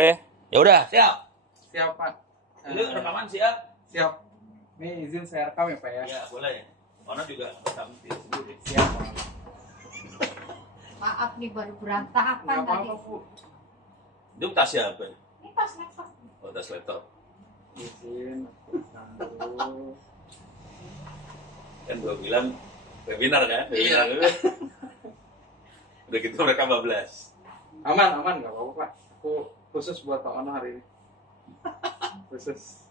Oke, ya udah, siap. Siap, Pak. Ini rekaman siap? Siap. Ini izin saya rekam ya, Pak ya? Ya, boleh. Mana juga rekam sendiri. Siap, Pak. Maaf nih baru berantakan Nggak tadi. apa-apa, Bu. Itu tas siapa? Ini pas laptop. Oh, tas laptop. Izin, rekam dulu. Kan gua bilang webinar kan? Iya. Webinar. Udah gitu mereka 15. Aman, nggak apa-apa, Pak. Aku khusus buat Pak Ono hari ini. Khusus.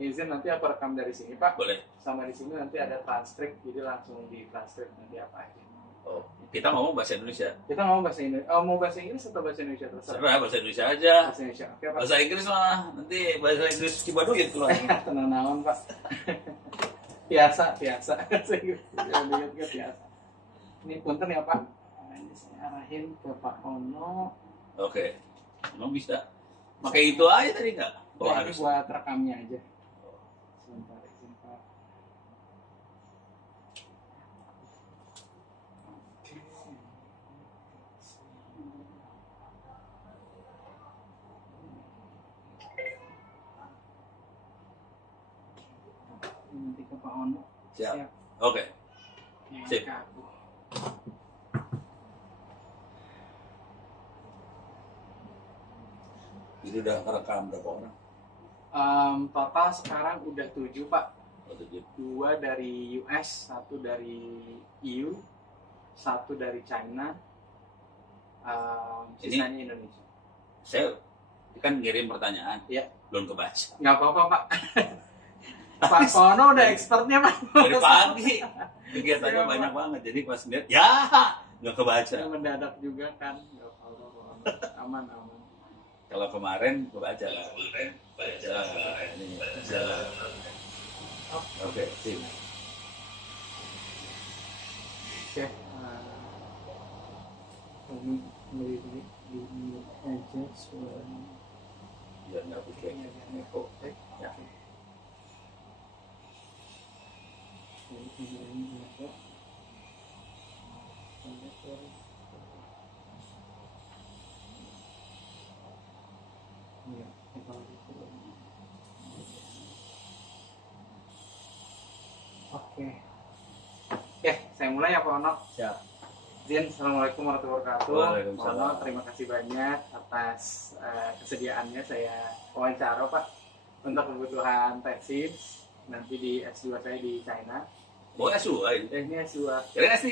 Izin nanti apa rekam dari sini, Pak? Boleh. Sama di sini nanti ada transkrip, jadi langsung di transkrip nanti apa aja. Oh, kita ngomong bahasa Indonesia. Kita mau bahasa Inggris, mau bahasa Inggris atau bahasa Indonesia terus? Serah bahasa Indonesia aja. Bahasa Indonesia, oke, Pak. Bahasa Inggris mah nanti bahasa Inggris Cibaduit keluar. Tenang naon, Pak. biasa. Bahasa Inggris biasa. Ini punten ya, Pak. Nah, ini saya arahin ke Pak Ono. Oke. Emang bisa. Pakai itu aja tadi nggak? Oh, Ya, ini harus. buat rekamnya aja. Sebentar, izin, Pak. Nanti ke Pak Ono. Siap. Oke. Ya, Sip. ke aku. Jadi udah rekam berapa orang? Total sekarang udah 7, Pak. Oh, 7. 2 dari US, 1 dari EU, 1 dari China, sisanya Indonesia. Saya kan ngirim pertanyaan. Iya. Belum kebaca. Nggak apa-apa, Pak. Pak Kono udah expertnya, Pak. Dari pagi. Kegiatannya Iya, banyak Pak. banget. Jadi pas lihat, ya nggak kebaca. Saya mendadak juga kan. Nggak apa-apa, Pak. Aman. Kalau kemarin kebaca. Baca. Ini baca. Oke, sip. Oke. Kami melirik di aja suaranya. Biar nggak bikin echo. Ya. Oke, saya mulai ya Pak Ono. Siap. Izin, Assalamualaikum warahmatullahi wabarakatuh. Waalaikumsalam. Pak Ono, terima kasih banyak atas kesediaannya saya wawancara, Pak, untuk kebutuhan tesis nanti di S2 saya di China. Oh, S2 ini. Ini S2. Kira S3.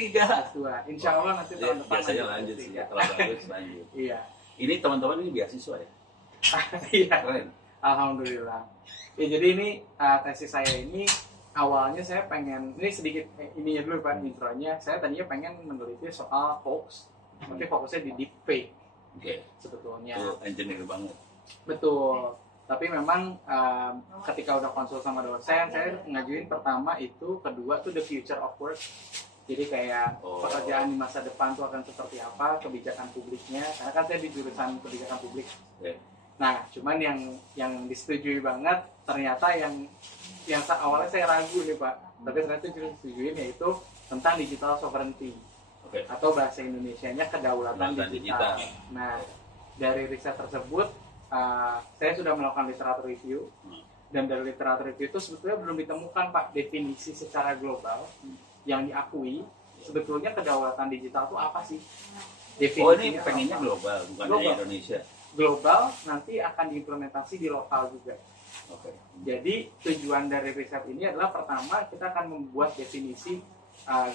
S2. Insya Allah nanti tahun depan Biasanya lanjut sih. S3. Kalau bagus lanjut. Iya. Ini teman-teman ini beasiswa ya? Iya. Keren. Alhamdulillah. Ya, jadi ini tesis saya ini awalnya saya pengen, ini sedikit ininya dulu Pak, intronya. Saya tadinya pengen meneliti soal hoax, tapi fokusnya di deepfake Oke. sebetulnya. Itu engineer banget. Betul. Tapi memang ketika udah konsul sama dosen, saya ngajuin pertama itu, kedua tuh the future of work. Jadi kayak pekerjaan di masa depan tuh akan seperti apa, kebijakan publiknya. Karena kan saya di jurusan kebijakan publik. Oke. Nah, cuman yang disetujui banget ternyata yang awalnya saya ragu nih Pak, tapi ternyata disetujuin yaitu tentang digital sovereignty. Oke. Atau bahasa Indonesianya kedaulatan digital. digital. Nah, dari riset tersebut saya sudah melakukan literatur review, dan dari literatur review itu sebetulnya belum ditemukan Pak definisi secara global yang diakui sebetulnya kedaulatan digital itu apa sih? Oh, ini Definisinya pengennya apa? global, bukan Global. di Indonesia. Global nanti akan diimplementasi di lokal juga. Oke. Jadi tujuan dari riset ini adalah pertama kita akan membuat definisi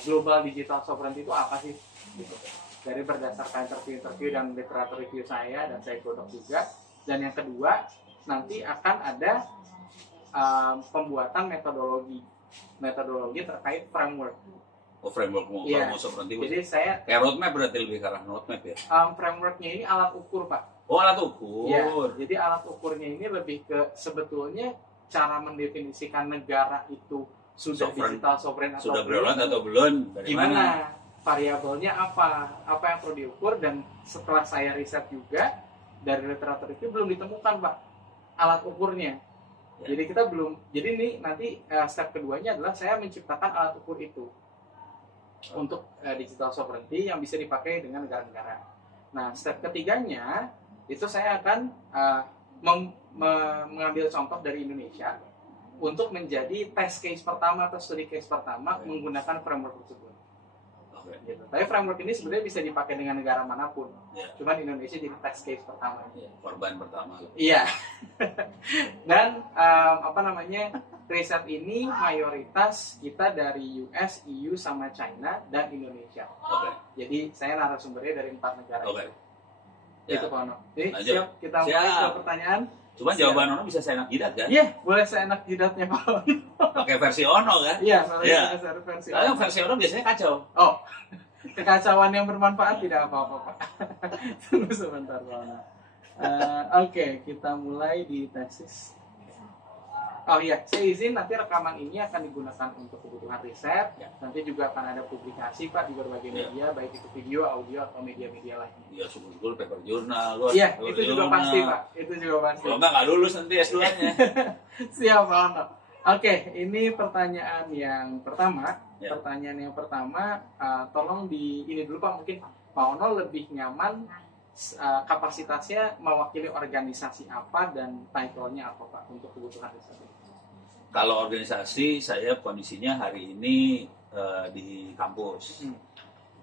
global digital sovereignty itu apa sih? Gitu. Dari berdasarkan interview dan literatur review saya dan saya godok juga. Dan yang kedua nanti akan ada pembuatan metodologi terkait framework. Oh, framework mau Iya. mau sovereignty. Jadi saya Kayak roadmap berarti lebih ke arah roadmap ya? frameworknya ini alat ukur Pak. Oh, alat ukur. Ya, jadi alat ukurnya ini lebih ke sebetulnya cara mendefinisikan negara itu sudah Sovereign. digital sovereign atau Sudah belum. berolah atau belum? Dari Gimana mana? variabelnya apa yang perlu diukur, dan setelah saya riset juga dari literatur itu belum ditemukan Pak alat ukurnya. Ya. Jadi kita belum. Jadi ini nanti step keduanya adalah saya menciptakan alat ukur itu untuk digital sovereignty yang bisa dipakai dengan negara-negara. Nah, step ketiganya itu saya akan mengambil contoh dari Indonesia untuk menjadi test case pertama atau studi case pertama menggunakan framework tersebut. Gitu. Tapi framework ini sebenarnya bisa dipakai dengan negara manapun. Cuman Indonesia jadi test case pertama. Korban pertama. Iya. Dan riset ini mayoritas kita dari US, EU sama China dan Indonesia. Jadi saya narasumbernya dari 4 negara. Itu Pak Ono. Jadi siap kita mulai ke pertanyaan. Cuma jawaban Ono bisa saya enak jidat kan? Iya, boleh saya enak jidatnya Pak Ono. Pakai versi Ono kan? Iya, versi Ono. Kalau versi Ono biasanya kacau. Oh, kekacauan yang bermanfaat tidak apa-apa Pak. Tunggu sebentar Pak Ono. Oke, kita mulai di tesis. Oh iya, saya izin nanti rekaman ini akan digunakan untuk kebutuhan riset. Nanti juga akan ada publikasi Pak di berbagai media, baik itu video, audio, atau media-media lainnya. Iya, syukur paper jurnal. Iya, itu juga pasti Pak. Itu juga pasti. Kalau nggak lulus nanti S2-nya. Siap Pak Ono. Oke, ini pertanyaan yang pertama. Pertanyaan yang pertama, tolong ini dulu Pak, mungkin Pak Ono lebih nyaman kapasitasnya mewakili organisasi apa dan title-nya apa Pak untuk kebutuhan riset ini? Kalau organisasi, saya kondisinya hari ini di kampus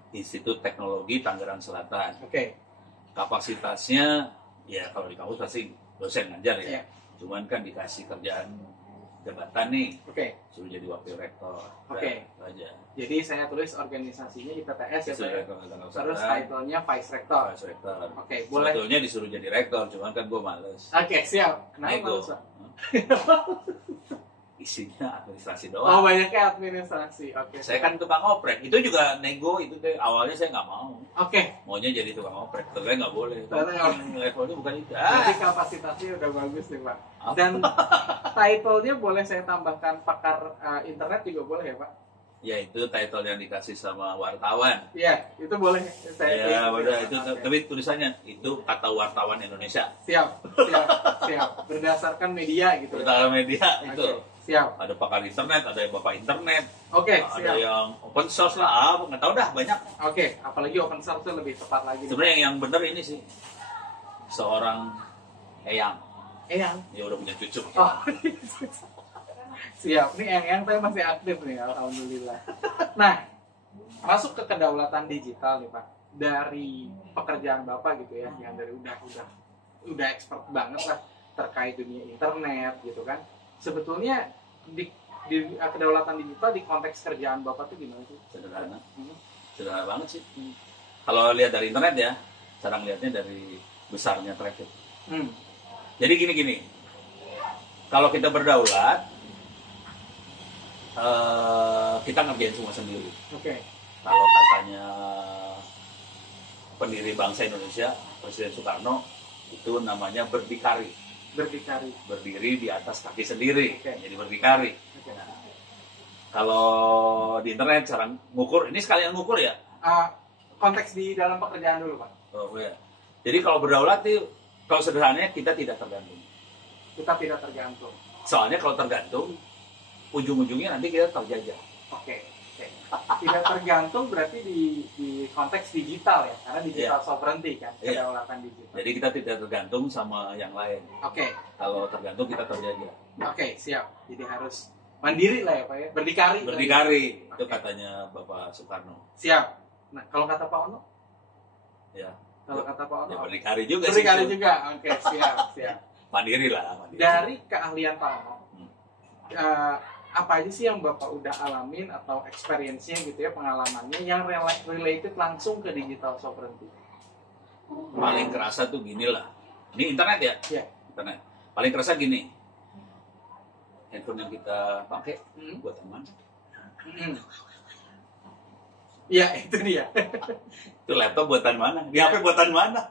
Institut Teknologi Tangerang Selatan. Kapasitasnya ya kalau di kampus pasti dosen ngajar ya. Cuman kan dikasih kerjaan jabatan nih, suruh jadi wakil rektor. Itu aja. Jadi saya tulis organisasinya IPTS ya Pak. Terus title-nya Vice Rector. Boleh. Sebetulnya disuruh jadi rektor, cuman kan gue males. Siap. Kenapa males Pak? Isinya administrasi doang. Oh, banyaknya administrasi. Saya kan tukang oprek. Itu juga nego itu deh. Awalnya saya nggak mau. Maunya jadi tukang oprek. Ternyata nggak boleh. Levelnya bukan itu. Jadi kapasitasnya udah bagus nih Pak. Dan title-nya boleh saya tambahkan pakar internet juga boleh ya Pak? Ya itu title yang dikasih sama wartawan. Iya, itu boleh. Ya udah itu. Tapi tulisannya itu kata wartawan Indonesia. Siap. Berdasarkan media gitu. Berdasarkan media itu. Siap. Ada pakar internet, ada yang bapak internet. Siap. Ada yang open source lah, nggak tahu dah banyak. Apalagi open source itu lebih tepat lagi. Sebenarnya yang benar ini sih seorang Eyang. Dia udah punya cucu. Siap. Ini yang saya masih aktif nih, alhamdulillah. Nah, masuk ke kedaulatan digital nih Pak. Dari pekerjaan Bapak gitu ya, yang dari udah expert banget lah terkait dunia internet gitu kan. Sebetulnya di kedaulatan digital di konteks kerjaan Bapak tuh gimana sih? Sederhana banget sih. Kalau lihat dari internet ya, cara ngelihatnya dari besarnya traffic. Jadi gini, kalau kita berdaulat, kita ngerjain semua sendiri. Kalau katanya pendiri bangsa Indonesia, Presiden Soekarno, itu namanya berdikari. Berdiri di atas kaki sendiri, jadi berdikari. Kalau di internet cara ngukur, ini sekalian ngukur ya? Konteks di dalam pekerjaan dulu Pak. Jadi kalau berdaulat itu, kalau sederhananya kita tidak tergantung. Soalnya kalau tergantung, ujung-ujungnya nanti kita terjajah. Tidak tergantung berarti di konteks digital ya, karena digital sovereignty kan, kedaulatan digital. Jadi kita tidak tergantung sama yang lain. Kalau tergantung kita terjajah. Siap. Jadi harus mandiri lah ya Pak ya, berdikari. Itu katanya Bapak Soekarno. Siap. Nah kalau kata Pak Ono? Ya berdikari juga. Siap. Mandiri lah. Dari keahlian Pak Ono, apa aja sih yang Bapak udah alamin atau experience-nya gitu ya, pengalamannya yang related langsung ke digital sovereignty? Paling kerasa tuh gini lah. Ini internet ya? Iya. Internet. Paling kerasa gini. Handphone yang kita pakai buat teman. Iya, itu dia. Itu laptop buatan mana? Di HP buatan mana?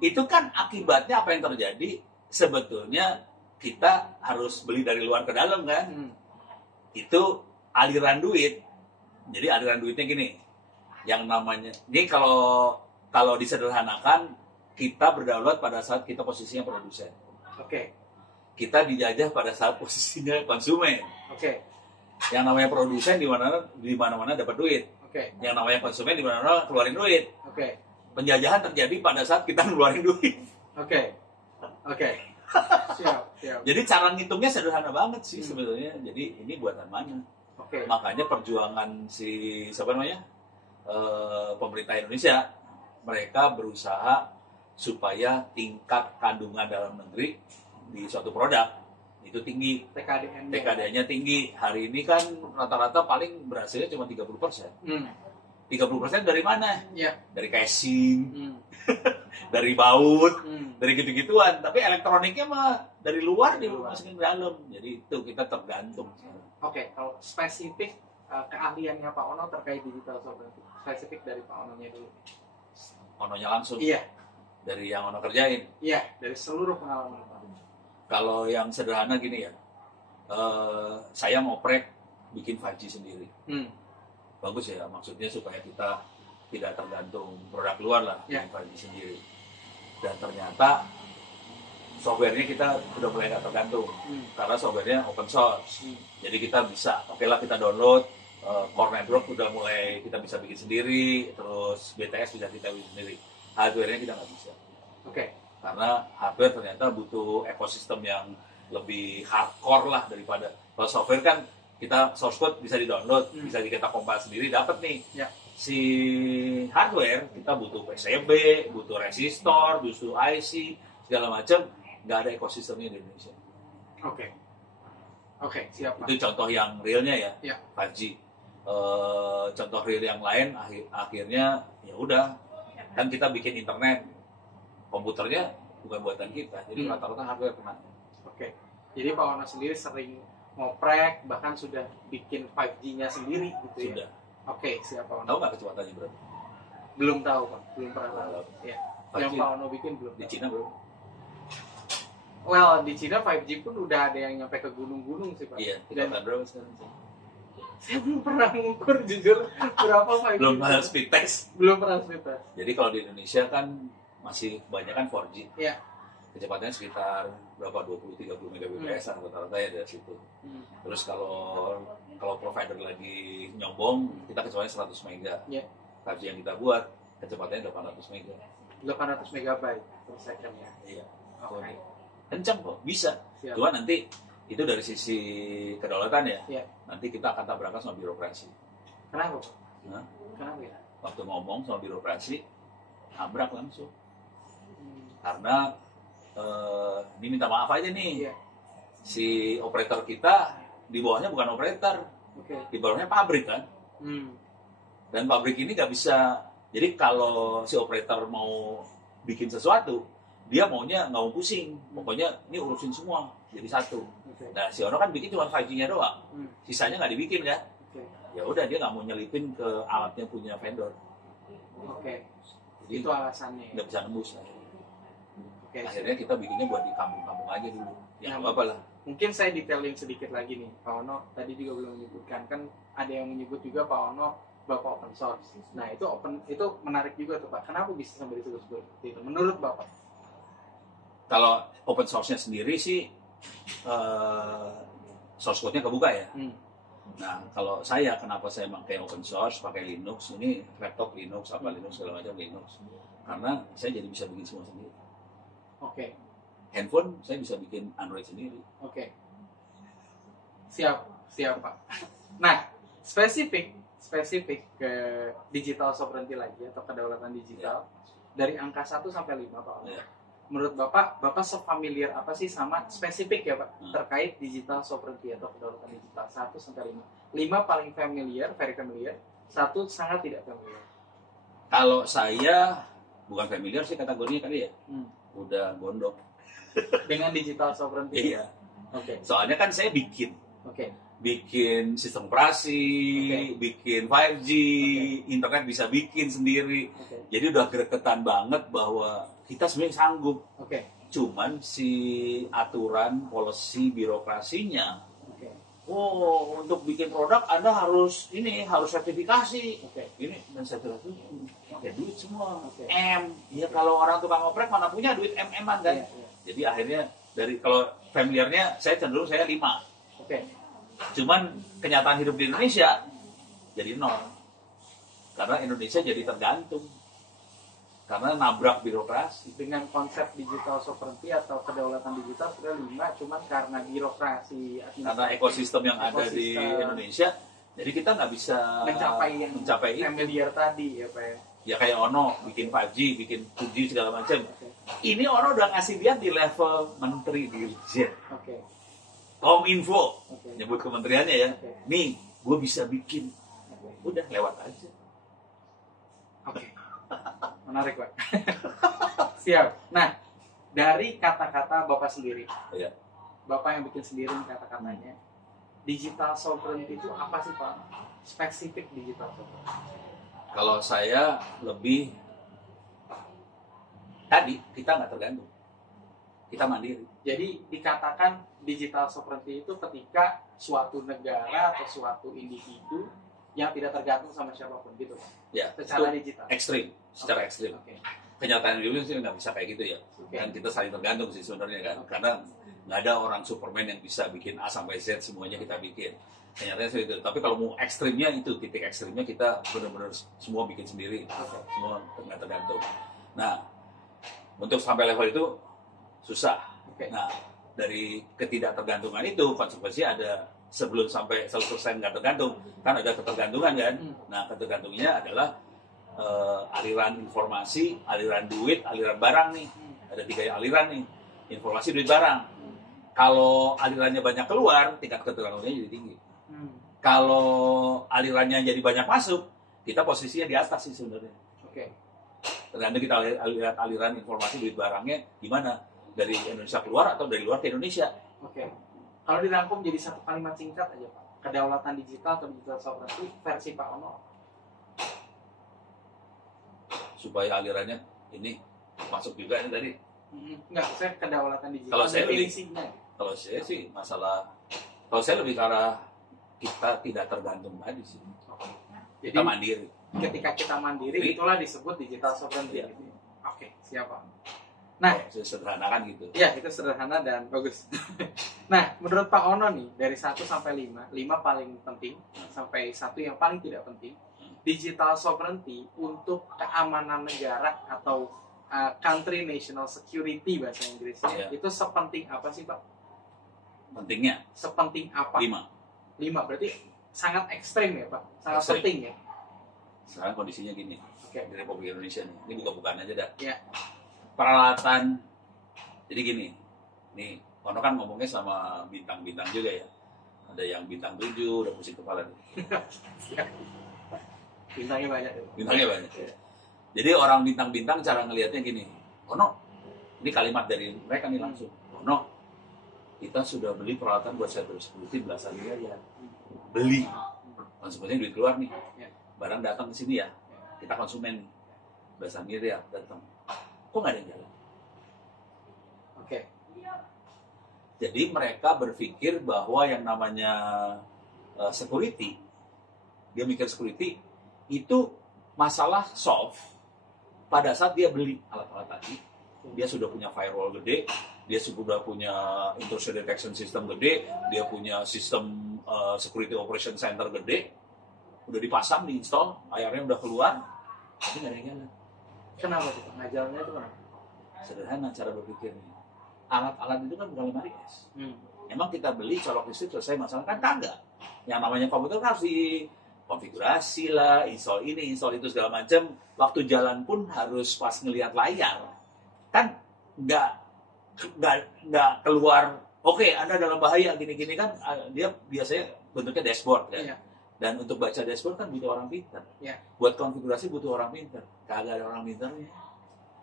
Itu kan akibatnya apa yang terjadi? Sebetulnya kita harus beli dari luar ke dalam kan. Itu aliran duit. Jadi aliran duitnya gini, yang namanya ini kalau disederhanakan, kita berdaulat pada saat kita posisinya produsen. Kita dijajah pada saat posisinya konsumen. Yang namanya produsen di mana-mana dapat duit. Yang namanya konsumen di mana-mana keluarin duit. penjajahan terjadi pada saat kita ngeluarin duit. Oke. Siap. Jadi cara ngitungnya sederhana banget sih sebetulnya. Jadi ini buatan mana? Oke. Makanya perjuangan si siapa namanya pemerintah Indonesia, mereka berusaha supaya tingkat kandungan dalam negeri di suatu produk itu tinggi, TKDN-nya tinggi. Hari ini kan rata-rata paling berhasilnya cuma 30%. 30% dari mana? Ya. Dari casing, dari baut, dari gitu-gituan. Tapi elektroniknya mah dari luar dimasukin ke dalam. Jadi itu kita tergantung. Oke, kalau spesifik keahliannya Pak Ono terkait digital sovereignty, spesifik dari Pak Ono-nya dulu. Ononya langsung. Iya. Dari yang Ono kerjain. Iya, dari seluruh pengalaman Pak. Kalau yang sederhana gini ya, saya ngoprek bikin 5G sendiri. Bagus ya, maksudnya supaya kita tidak tergantung produk luar lah, bikin 5G sendiri. Dan ternyata softwarenya kita udah mulai nggak tergantung, karena softwarenya open source. Jadi kita bisa, oke lah kita download, core network udah mulai kita bisa bikin sendiri, terus BTS bisa kita bikin sendiri. Hardware-nya kita nggak bisa. Karena hardware ternyata butuh ekosistem yang lebih hardcore lah daripada kalau software kan kita source code bisa di-download, bisa kita compile sendiri, dapat nih. Si hardware kita butuh PCB, butuh resistor, butuh IC, segala macam, nggak ada ekosistemnya di Indonesia. Oke, siap Pak. Itu contoh yang realnya ya, 5G. Contoh real yang lain akhirnya ya udah, kan kita bikin internet, komputernya bukan buatan kita, jadi rata-rata hardware kena. Jadi Pak Ono sendiri sering ngoprek, bahkan sudah bikin 5G-nya sendiri gitu ya? Sudah. Siap Pak Ono. Tahu nggak kecepatannya berapa? Belum tahu Pak, belum pernah tahu. Ya. Yang Pak Ono bikin belum? Di Cina belum. Well, di Cina 5G pun udah ada yang nyampe ke gunung-gunung sih Pak. Iya, kecepatan berapa sekarang? Saya belum pernah mengukur jujur berapa 5G. Belum pernah speed test. Belum pernah speed test. Jadi kalau di Indonesia kan masih banyak kan 4G. Iya. Kecepatannya sekitar berapa 20-30 Mbps rata-rata ya dari situ. Terus kalau provider lagi nyombong, kita kecuali 100 mega. 5G yang kita buat kecepatannya 800 mega. 800 megabyte per second ya. Iya. Kencang kok, bisa. Cuma nanti itu dari sisi kedaulatan ya. Nanti kita akan tabrakan sama birokrasi. Kenapa Pak? Kenapa ya? Waktu ngomong sama birokrasi, tabrak langsung. Karena ini minta maaf aja nih, si operator kita di bawahnya bukan operator, di bawahnya pabrik kan. Dan pabrik ini nggak bisa. Jadi kalau si operator mau bikin sesuatu, dia maunya nggak mau pusing, pokoknya ini urusin semua jadi satu. Nah si Ono kan bikin cuma 5G-nya doang, sisanya nggak dibikin kan. Ya udah dia nggak mau nyelipin ke alatnya punya vendor. Jadi itu alasannya. Nggak bisa nembus. Akhirnya kita bikinnya buat di kampung-kampung aja dulu. Ya nggak apa-apa lah. Mungkin saya detailing sedikit lagi nih, Pak Ono tadi juga belum menyebutkan, kan ada yang menyebut juga Pak Ono Bapak open source. Nah itu menarik juga tuh Pak. Kenapa bisa sampai disebut seperti itu? Menurut Bapak? Kalau open source-nya sendiri sih source code-nya kebuka ya. Nah kalau saya, kenapa saya pakai open source, pakai Linux, ini laptop Linux, Linux segala macam Linux, karena saya jadi bisa bikin semua sendiri. Handphone saya bisa bikin Android sendiri. Siap Pak. Nah spesifik ke digital sovereignty lagi atau kedaulatan digital dari angka 1 sampai 5 Pak. Menurut Bapak sefamiliar apa sih sama spesifik ya Pak terkait digital sovereignty atau kedaulatan digital 1 sampai 5. 5 paling familiar, very familiar, 1 sangat tidak familiar. Kalau saya bukan familiar sih kategorinya kali ya. Udah gondok dengan digital sovereignty. Iya. Soalnya kan saya bikin sistem operasi, bikin 5G, internet bisa bikin sendiri. Jadi udah gregetan banget bahwa kita sebenarnya sanggup. Cuman si aturan, policy, birokrasinya, untuk bikin produk Anda harus sertifikasi. Ini dan sertifikasi pakai duit semua. Ya kalau orang tukang oprek mana punya duit MM-an kan. Jadi akhirnya kalau familiarnya saya cenderung 5. Cuman kenyataan hidup di Indonesia jadi 0. Karena Indonesia jadi tergantung. karena nabrak birokrasi. Dengan konsep digital sovereignty atau kedaulatan digital sudah 5, cuman karena birokrasi Karena ekosistem yang ada di Indonesia, jadi kita nggak bisa mencapai itu. familiar tadi ya Pak ya. Ya kayak Ono bikin 5G, bikin 2G segala macam. Ini Ono udah ngasih lihat di level menteri dirjen. Oke. Kominfo, Oke. nyebut kementeriannya ya. Oke. Nih, gue bisa bikin. Udah lewat aja. Oke. Menarik, Pak. Siap. Nah, dari kata-kata Bapak sendiri. Ya. Bapak yang bikin sendiri kata-katanya. Digital sovereignty itu apa sih, Pak? Spesifik digital sovereignty. Kalau saya lebih tadi kita nggak tergantung, kita mandiri. Jadi dikatakan digital sovereignty itu ketika suatu negara atau suatu individu yang tidak tergantung sama siapapun gitu, Pak. Ya, Secara itu digital. ekstrim, secara Oke. ekstrim. Oke. Kenyataan dulu sih nggak bisa kayak gitu ya. Oke. Dan kita saling tergantung sih sebenarnya kan, karena nggak ada orang Superman yang bisa bikin A sampai Z semuanya kita bikin. Kenyataannya seperti itu. Tapi kalau mau ekstrimnya itu, titik ekstrimnya kita benar-benar semua bikin sendiri, semua nggak tergantung. Nah, untuk sampai level itu susah. Oke. Nah, dari ketidaktergantungan itu konsekuensinya ada sebelum sampai 100% nggak tergantung, kan ada ketergantungan kan. Nah, ketergantungannya adalah aliran informasi, aliran duit, aliran barang nih. Ada 3 aliran nih, informasi, duit, barang. Kalau alirannya banyak keluar, tingkat ketergantungannya jadi tinggi. Kalau alirannya jadi banyak masuk, kita posisinya di atas sih sebenarnya. Oke. Tergantung kita lihat aliran informasi, duit, barangnya gimana, dari Indonesia keluar atau dari luar ke Indonesia. Oke. Kalau dirangkum jadi satu kalimat singkat aja Pak, kedaulatan digital atau digital sovereignty versi Pak Ono. Supaya alirannya ini masuk juga ini tadi. Enggak, saya kedaulatan digital. Kalau saya definisinya. Kalau saya sih kalau saya lebih ke arah kita tidak tergantung tadi sih. Jadi Kita mandiri. ketika kita mandiri, itulah disebut digital sovereignty. Iya. Oke, siap Pak. Nah, Sederhanakan gitu. ya itu sederhana dan bagus. Nah, menurut Pak Ono nih, dari 1 sampai 5, 5 paling penting, sampai 1 yang paling tidak penting, digital sovereignty untuk keamanan negara atau country national security bahasa Inggrisnya, itu sepenting apa sih Pak? Pentingnya Sepenting apa? 5. 5 berarti sangat ekstrim ya Pak? Sangat Ekstrim. penting ya? Sekarang kondisinya gini. Oke. Di Republik Indonesia nih. Ini buka-bukaan aja dah. Ya. Peralatan. Jadi gini. Nih, Ono kan ngomongnya sama bintang-bintang juga ya. Ada yang bintang 7, udah pusing kepala nih. Bintangnya banyak ya. Bintangnya banyak. Jadi orang bintang-bintang cara ngelihatnya gini. Ono, ini kalimat dari mereka nih langsung. Ono, kita sudah beli peralatan buat cyber security belasan miliar ya. Beli. Konsumsinya duit keluar nih. Barang datang ke sini ya. Kita konsumen nih. Belasan miliar datang. Kok nggak ada yang jalan? Oke. Jadi mereka berpikir bahwa yang namanya security, dia mikir security, itu masalah solve pada saat dia beli alat-alat tadi. Dia sudah punya firewall gede, dia sudah punya intrusion detection system gede, dia punya sistem security operation center gede, udah dipasang, diinstal, IR-nya udah keluar, tapi nggak ada yang jalan. Kenapa tuh? Ngajarnya itu kenapa? Sederhana cara berpikirnya. Alat-alat itu kan bukan lemari es. Emang kita beli colok listrik selesai masalah kan kagak. Yang namanya komputer kan harus dikonfigurasi lah, install ini, install itu segala macam. Waktu jalan pun harus pas ngelihat layar. Kan nggak keluar. Oke, Anda dalam bahaya gini-gini kan dia biasanya bentuknya dashboard kan. Iya. Dan untuk baca dashboard kan butuh orang pintar. Iya. Buat konfigurasi butuh orang pintar. Kagak ada orang pintarnya.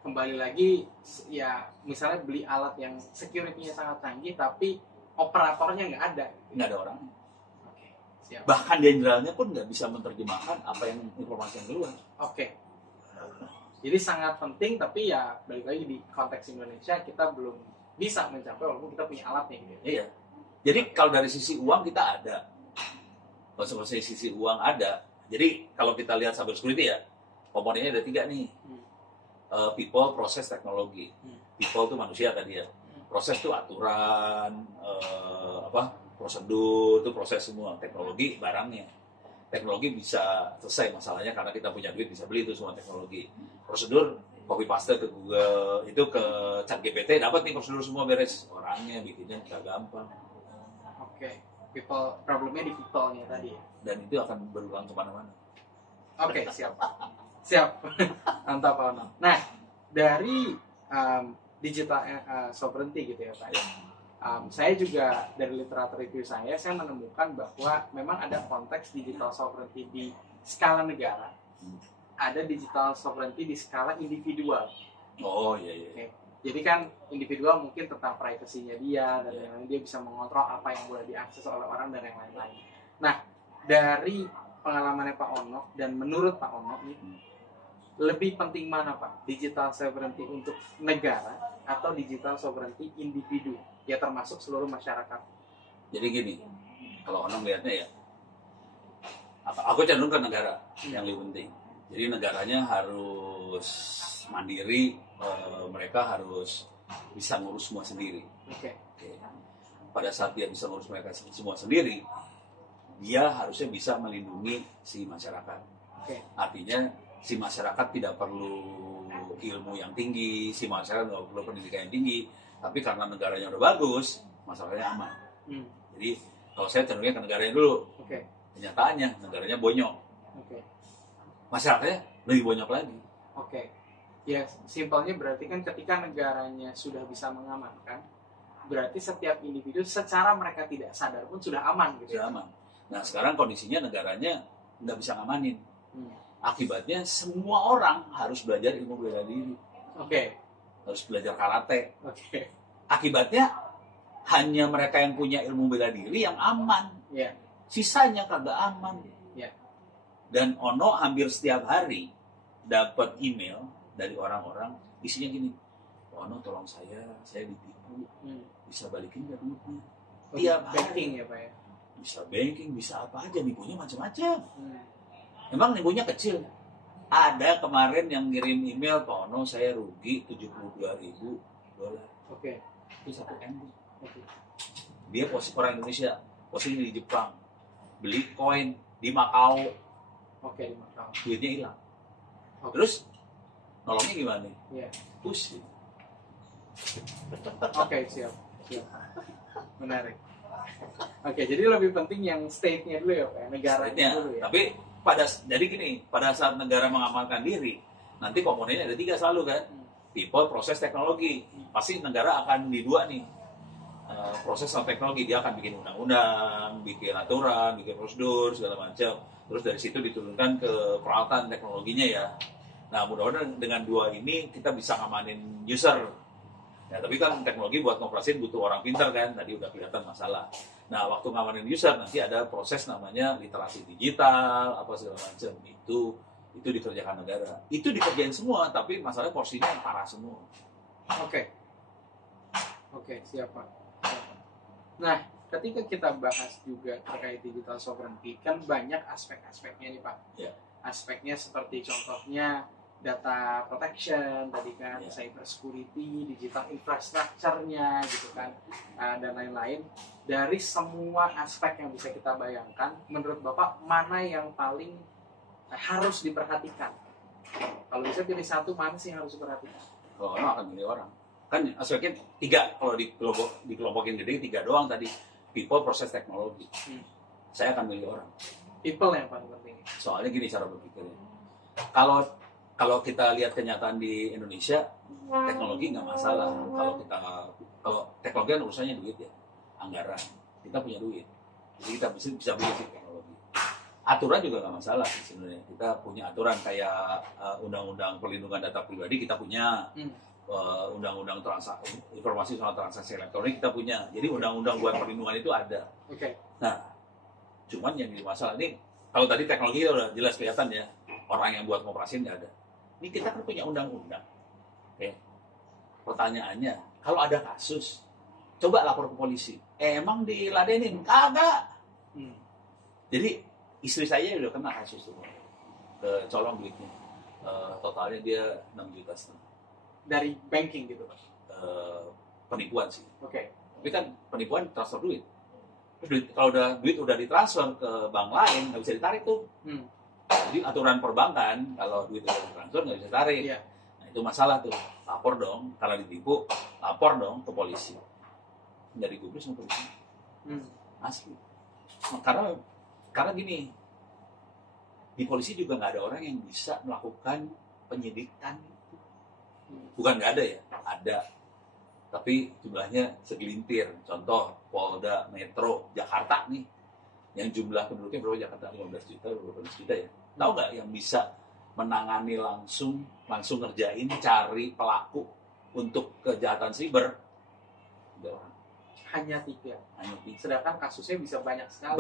Kembali lagi ya misalnya beli alat yang security-nya sangat canggih tapi operatornya nggak ada. Nggak ada orang. Oke, siap. Bahkan jenderalnya pun nggak bisa menerjemahkan apa yang informasi yang keluar. Oke. Jadi sangat penting tapi ya balik lagi di konteks Indonesia kita belum bisa mencapai walaupun kita punya alatnya gitu. Iya. Jadi kalau dari sisi uang kita ada. Kalau dari sisi uang ada. Jadi kalau kita lihat cyber security ya, komponennya ada 3 nih. People, proses, teknologi. People itu manusia tadi ya. Proses itu aturan, prosedur itu proses semua. Teknologi barangnya. Teknologi bisa selesai masalahnya karena kita punya duit bisa beli itu semua teknologi. Prosedur copy paste ke Google, itu ke ChatGPT, dapat nih prosedur semua beres. Orangnya bikinnya nggak gampang. Oke. Problemnya di people-nya tadi ya. Dan itu akan berulang kemana-mana. Oke, siap. Siap. Mantap, Pak Ono. Nah, dari digital sovereignty gitu ya, Pak. Saya juga dari literatur review saya menemukan bahwa memang ada konteks digital sovereignty di skala negara. Ada digital sovereignty di skala individual. Oh iya. Oke. Jadi kan individual mungkin tentang privasinya dia dan lain-lain, dia bisa mengontrol apa yang boleh diakses oleh orang dan yang lain-lain. Nah, dari pengalamannya Pak Ono dan menurut Pak Ono nih, lebih penting mana Pak? Digital sovereignty untuk negara atau digital sovereignty individu? Ya termasuk seluruh masyarakat. Jadi gini, kalau orang lihatnya ya, aku cenderung ke negara yang lebih penting. Jadi negaranya harus mandiri, mereka harus bisa ngurus semua sendiri. Oke. Pada saat dia bisa ngurus mereka semua sendiri, dia harusnya bisa melindungi si masyarakat. Oke. Artinya si masyarakat tidak perlu ilmu yang tinggi, si masyarakat nggak perlu pendidikan yang tinggi, tapi karena negaranya udah bagus, masalahnya aman. Jadi kalau saya cenderungnya ke negaranya dulu. Oke. Kenyataannya negaranya bonyok. Oke. Masyarakatnya lebih bonyok lagi. Oke. Ya, simpelnya berarti kan ketika negaranya sudah bisa mengamankan, berarti setiap individu secara mereka tidak sadar pun sudah aman gitu. Sudah aman. Nah, sekarang kondisinya negaranya nggak bisa ngamanin. Akibatnya semua orang harus belajar ilmu bela diri. Oke. Harus belajar karate. Oke. Akibatnya hanya mereka yang punya ilmu bela diri yang aman. Iya. Sisanya kagak aman. Iya. Dan Ono hampir setiap hari dapat email dari orang-orang isinya gini, Ono tolong saya ditipu, bisa balikin nggak duitnya? Tiap banking ya Pak ya. Bisa banking, bisa apa aja, nipunya macam-macam. Emang nipunya kecil. Ada kemarin yang ngirim email, Pak Ono saya rugi $72.000. Oke. Itu 1 M. Oke. Dia orang Indonesia, posisi di Jepang, beli koin di Makau. Oke, di Makau. Duitnya hilang. Oke. Terus nolongnya gimana? Iya. Pusing. Oke, siap. Menarik. Oke, jadi lebih penting yang state-nya dulu ya Pak, negaranya dulu ya. Tapi jadi gini, pada saat negara mengamankan diri, nanti komponennya ada 3 selalu kan. People, proses, teknologi. Pasti negara akan di 2 nih. Proses sama teknologi, dia akan bikin undang-undang, bikin aturan, bikin prosedur, segala macam. Terus dari situ diturunkan ke peralatan teknologinya ya. Nah, mudah-mudahan dengan 2 ini kita bisa ngamanin user. Ya, tapi kan teknologi buat ngoperasin butuh orang pintar kan, tadi udah kelihatan masalah. Nah, waktu ngamanin user nanti ada proses namanya literasi digital, apa segala macam. Itu dikerjakan negara. Itu dikerjain semua, tapi masalahnya porsinya parah semua. Oke, siap Pak. Nah, ketika kita bahas juga terkait digital sovereignty, kan banyak aspek-aspeknya nih Pak. Ya. Aspeknya seperti contohnya data protection, tadi kan, ya. Cyber security, digital infrastructure-nya gitu kan, dan lain-lain. Dari semua aspek yang bisa kita bayangkan, menurut Bapak mana yang paling harus diperhatikan? Kalau bisa pilih satu, mana sih yang harus diperhatikan? Kalau orang akan milih orang. Kan aspeknya 3, kalau dikelompokin jadi 3 doang tadi. People, proses, teknologi. Saya akan milih orang. People yang paling penting. Soalnya gini cara berpikirnya. Kalau kita lihat kenyataan di Indonesia, teknologi nggak masalah. Kalau teknologi kan urusannya duit ya, anggaran. Kita punya duit, jadi kita bisa beli teknologi. Aturan juga nggak masalah sebenarnya. Kita punya aturan kayak undang-undang perlindungan data pribadi kita punya. Undang-undang informasi soal transaksi elektronik kita punya. Jadi undang-undang buat perlindungan itu ada. Oke. Nah, cuman yang jadi masalah ini, kalau tadi teknologi udah jelas kelihatan ya, orang yang buat ngoperasiin nggak ada. Ini kita kan punya undang-undang. Oke. Pertanyaannya, kalau ada kasus, coba lapor ke polisi. Emang diladenin? Kagak. Jadi istri saya udah kena kasus itu, kecolong duitnya. Totalnya dia 6,5 juta. Dari banking gitu Pak? Penipuan sih. Oke. Tapi kan penipuan transfer duit. Kalau duit udah ditransfer ke bank lain, nggak bisa ditarik tuh. Jadi aturan perbankan, kalau duit udah ditransfer nggak bisa ditarik. Iya. Nah, itu masalah tuh, lapor dong, karena ditipu, lapor dong ke polisi. Dari gubris sama polisi. Asli. Karena gini, di polisi juga nggak ada orang yang bisa melakukan penyidikan. Bukan nggak ada ya, ada. Tapi jumlahnya segelintir. Contoh, Polda Metro Jakarta nih, yang jumlah penduduknya berapa Jakarta? 15 juta, 12 juta ya. Tahu nggak yang bisa menangani langsung ngerjain, cari pelaku untuk kejahatan siber? Ada orang. Hanya 3. Hanya 3. Sedangkan kasusnya bisa banyak sekali.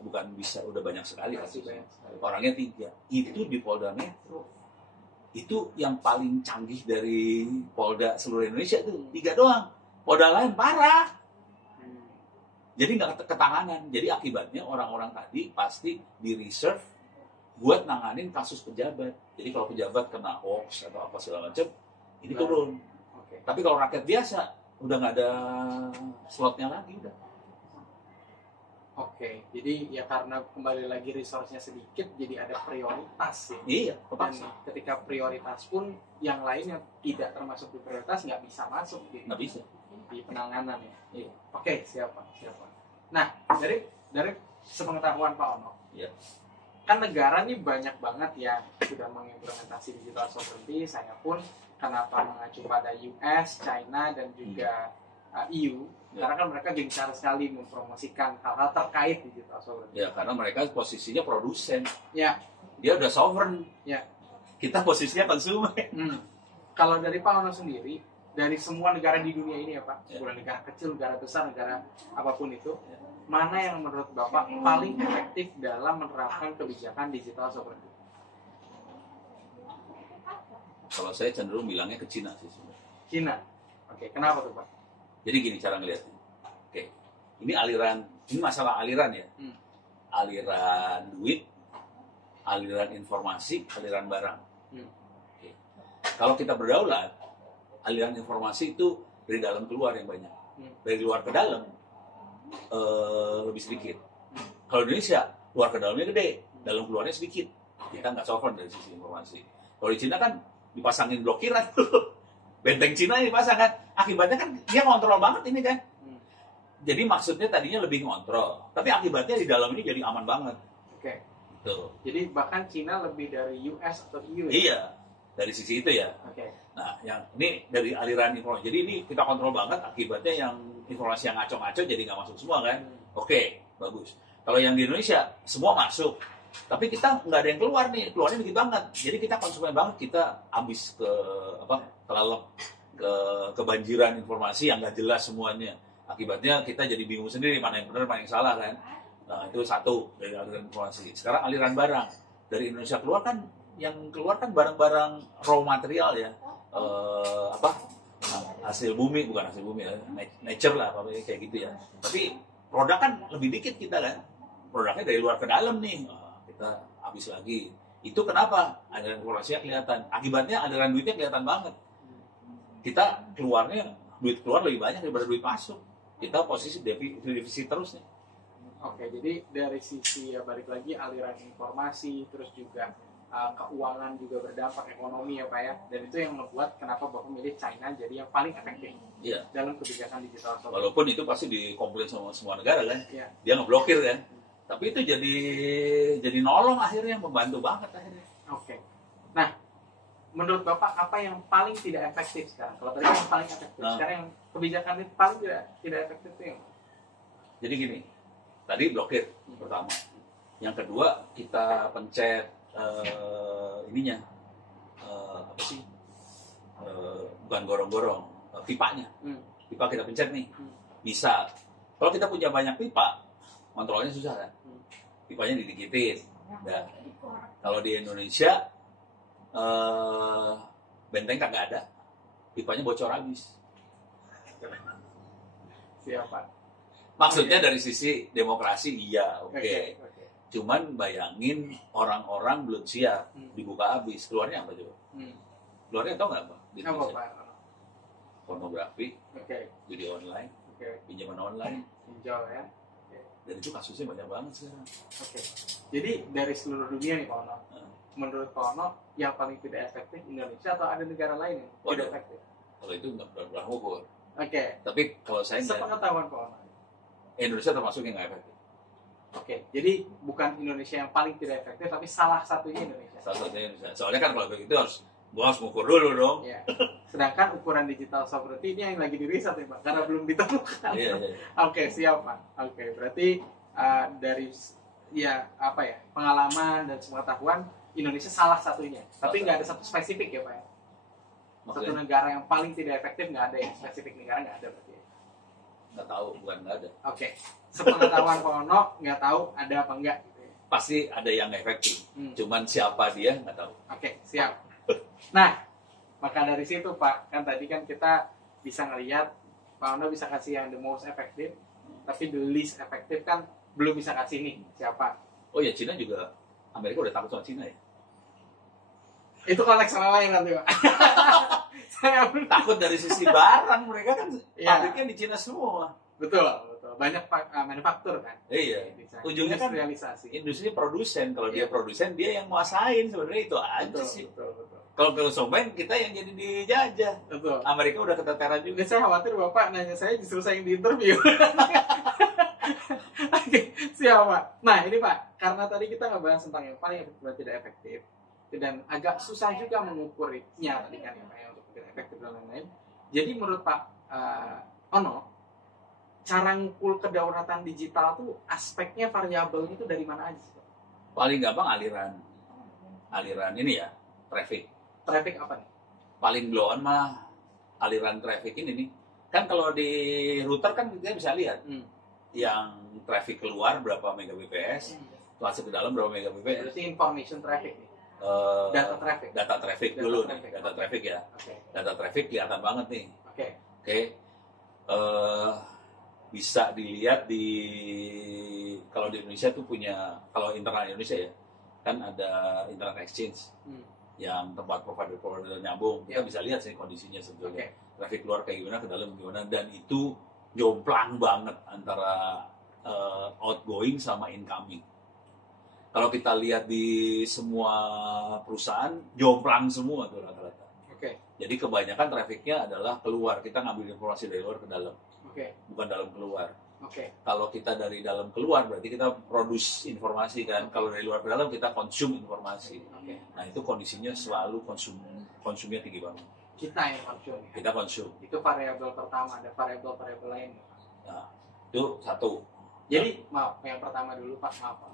Bukan bisa, udah banyak sekali kasusnya. Banyak sekali. Orangnya 3. Itu di Polda Metro. Itu yang paling canggih dari Polda seluruh Indonesia itu 3 doang. Polda lain parah. Jadi nggak ketanganan. Jadi akibatnya orang-orang tadi pasti di reserve buat nanganin kasus pejabat. Jadi kalau pejabat kena hoax atau apa segala macam, ini turun. Okay. Tapi kalau rakyat biasa udah nggak ada slotnya lagi udah. Oke, jadi ya karena kembali lagi resource-nya sedikit, jadi ada prioritas ya. Iya, Dan kepaksa. ketika prioritas pun yang lain yang tidak termasuk di prioritas nggak bisa masuk gitu. Nggak bisa. Di penanganan ya. Iya. Oke, siapa? Nah, dari sepengetahuan Pak Ono, Iya. kan negara nih banyak banget yang sudah mengimplementasi digital sovereignty. Saya pun kenapa mengacu pada US, China, dan juga EU, Ya. karena kan mereka gencar sekali mempromosikan hal-hal terkait digital sovereignty. Ya, karena mereka posisinya produsen. Ya. Dia udah sovereign. Ya. Kita posisinya konsumen. Kalau dari Pak Ono sendiri, dari semua negara di dunia ini ya Pak, Ya. mulai negara kecil, negara besar, negara apapun itu, Ya. mana yang menurut Bapak paling efektif dalam menerapkan kebijakan digital sovereignty? Kalau saya cenderung bilangnya ke Cina sih sebenarnya. Cina. Oke, kenapa tuh Pak? Jadi gini cara ngeliatnya. Oke, ini masalah aliran ya. Aliran duit, aliran informasi, aliran barang. Oke. Kalau kita berdaulat, aliran informasi itu dari dalam keluar yang banyak. Dari luar ke dalam lebih sedikit. Kalau Indonesia, luar ke dalamnya gede, dalam keluarnya sedikit. Kita nggak sovereign dari sisi informasi. Kalau di Cina kan dipasangin blokiran benteng Cina ini dipasang kan, akibatnya kan dia ngontrol banget ini kan. Jadi maksudnya tadinya lebih ngontrol, tapi akibatnya di dalam ini jadi aman banget. Oke. Tuh. Jadi bahkan Cina lebih dari US atau EU ya? Iya, dari sisi itu ya. Oke. Nah, yang ini dari aliran informasi. Jadi ini kita kontrol banget, akibatnya yang informasi yang ngaco-ngaco jadi nggak masuk semua kan. Oke, bagus. Kalau yang di Indonesia semua masuk, tapi kita nggak ada yang keluar nih, keluarnya dikit banget. Jadi kita konsumen banget, kita habis kelelep, kebanjiran informasi yang nggak jelas semuanya. Akibatnya kita jadi bingung sendiri mana yang benar, mana yang salah kan. Nah, itu satu dari aliran informasi. Sekarang aliran barang dari Indonesia keluar kan, yang keluar kan barang-barang raw material ya, hasil bumi, bukan hasil bumi ya, nature lah, apa kayak gitu ya. Tapi produk kan lebih dikit kita kan, produknya dari luar ke dalam nih. Kita habis lagi. Itu kenapa? Aliran informasinya kelihatan. Akibatnya aliran duitnya kelihatan banget. Kita keluarnya, duit keluar lebih banyak daripada duit masuk. Kita posisi defisit terus nih. Oke, jadi dari sisi ya balik lagi aliran informasi, terus juga keuangan juga berdampak ekonomi ya Pak ya. Dan itu yang membuat kenapa Bapak milih China jadi yang paling efektif dalam kebijakan digital sovereignty. Walaupun itu pasti dikomplain sama semua negara kan. Iya. Dia ngeblokir kan. Tapi itu jadi nolong akhirnya, membantu banget akhirnya. Oke. Nah, menurut Bapak apa yang paling tidak efektif sekarang? Kalau tadi yang paling efektif, sekarang yang kebijakan itu paling tidak efektif itu yang jadi gini, tadi blokir pertama. Yang kedua kita pencet apa sih? Bukan gorong-gorong, pipanya. Pipa kita pencet nih. Bisa. Kalau kita punya banyak pipa, kontrolnya susah kan? Pipanya didikitin. Dan kalau di Indonesia benteng kagak ada, pipanya bocor habis. siapa? Maksudnya dari sisi demokrasi iya, oke. Oke. Cuman bayangin orang-orang belum siap, dibuka habis, keluarnya apa coba? Keluarnya tau nggak Pak? Di Apa Indonesia? Pak? Pornografi, Oke. judi online, pinjaman online, Pinjol ya. dan itu kasusnya banyak banget sekarang. Oke. Jadi dari seluruh dunia nih Pak Ono, menurut Pak Ono yang paling tidak efektif Indonesia atau ada negara lain yang tidak efektif? Kalau itu nggak pernah ngukur. Oke. Tapi kalau saya sepengetahuan Pak Ono, Indonesia termasuk yang nggak efektif. Oke, jadi bukan Indonesia yang paling tidak efektif, tapi salah satunya Indonesia. Salah satunya Indonesia. Soalnya kan kalau begitu gua harus ngukur dulu dong. Ya. Sedangkan ukuran digital sovereignty ini yang lagi diriset ya Pak, karena belum ditemukan. Iya. Oke, siap Pak. Oke, berarti dari pengalaman dan pengetahuan Indonesia salah satunya, tapi nggak ada satu spesifik ya Pak ya. Satu negara yang paling tidak efektif nggak ada, yang spesifik negara nggak ada berarti. Nggak tahu, bukan nggak ada. Oke, sepengetahuan Pak Ono nggak tahu ada apa enggak gitu ya. Pasti ada yang efektif, cuman siapa dia nggak tahu. Oke, siap. Nah, maka dari situ Pak, kan tadi kan kita bisa ngelihat Pak Ono bisa kasih yang the most effective, tapi the least effective kan belum bisa kasih nih siapa. Oh ya, Cina juga, Amerika udah takut sama Cina ya. Itu konteks sama lain nanti Pak. Saya takut dari sisi barang, mereka kan pabriknya di Cina semua. Betul. Banyak manufaktur kan. Iya. Ujungnya kan industrialisasi. Industri produsen, kalau dia produsen dia yang nguasain, sebenarnya itu aja sih. Betul. Kalau konsumen kita yang jadi dijajah. Betul. Amerika udah keteteran juga. Saya khawatir Bapak nanya saya justru saya yang diinterview. Oke, siap Pak. Nah ini Pak, karena tadi kita ngebahas tentang yang paling efektif dan tidak efektif, dan agak susah juga mengukurnya tadi kan ya, untuk tidak efektif dan lain-lain. Jadi menurut Pak Ono, cara ngukur kedaulatan digital tuh aspeknya variabelnya itu dari mana aja sih Pak? Paling gampang aliran ini ya, traffic. Traffic apa nih? Paling blow on mah aliran traffic ini nih. Kan kalau di router kan kita bisa lihat yang traffic keluar berapa megabps, masuk ke dalam berapa megabps. Berarti information traffic nih. Data traffic dulu nih, data traffic ya. Okay. Data traffic kelihatan banget nih. Oke. Bisa dilihat kalau di Indonesia tuh punya, kalau internal Indonesia ya, kan ada internet exchange yang tempat provider nyambung. Kita bisa lihat sih kondisinya sebetulnya. Traffic keluar kayak gimana, ke dalam gimana, dan itu jomplang banget antara outgoing sama incoming. Kalau kita lihat di semua perusahaan, jomplang semua tuh rata-rata. Jadi kebanyakan trafficnya adalah keluar. Kita ngambil informasi dari luar ke dalam, bukan dalam keluar. Kalau kita dari dalam keluar, berarti kita produce informasi kan. Kalau dari luar ke dalam, kita consume informasi. Nah itu kondisinya selalu konsumnya tinggi banget. Kita yang konsum. Kita konsum. Itu variabel pertama. Ada variabel lain. Nah, itu satu. Jadi maaf, yang pertama dulu Pak, maaf Pak.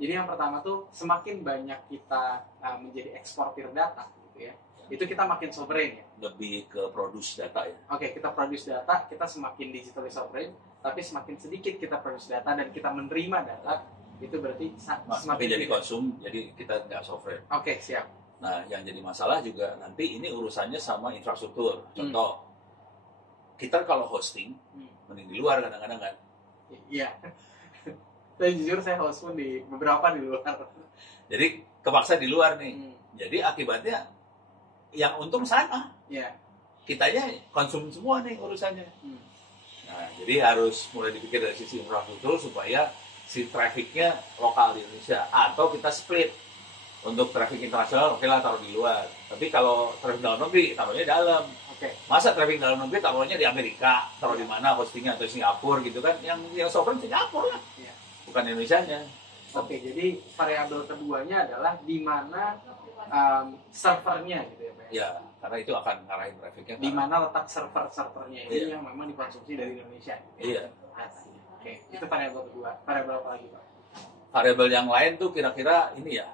Jadi yang pertama tuh semakin banyak kita menjadi eksportir data, gitu ya. Itu kita makin sovereign ya. Lebih ke produce data ya. Kita produce data, kita semakin digitally sovereign, tapi semakin sedikit kita produce data dan kita menerima data, itu berarti semakin jadi konsum, jadi kita nggak sovereign. Siap. Nah, yang jadi masalah juga nanti ini urusannya sama infrastruktur. Contoh, kita kalau hosting, mending di luar kadang-kadang kan. Iya. Dan jujur saya host pun di beberapa di luar. Jadi kepaksa di luar nih. Jadi akibatnya yang untung sana. Kitanya konsum semua nih urusannya. Nah, jadi harus mulai dipikir dari sisi infrastruktur supaya si trafficnya lokal di Indonesia. Atau kita split. Untuk traffic internasional oke lah taruh di luar. Tapi kalau traffic dalam negeri taruhnya dalam. Masa traffic dalam negeri taruhnya di Amerika, taruh di mana hostingnya, atau Singapura gitu kan? Yang sovereign Singapura lah, bukan Indonesianya. Jadi variabel keduanya adalah di mana servernya gitu ya Pak. Ya, karena itu akan ngarahin trafficnya. Di mana letak servernya ini yang memang dikonsumsi dari Indonesia. Iya. Itu variabel kedua. Variabel apa lagi Pak? Variabel yang lain tuh kira-kira ini ya.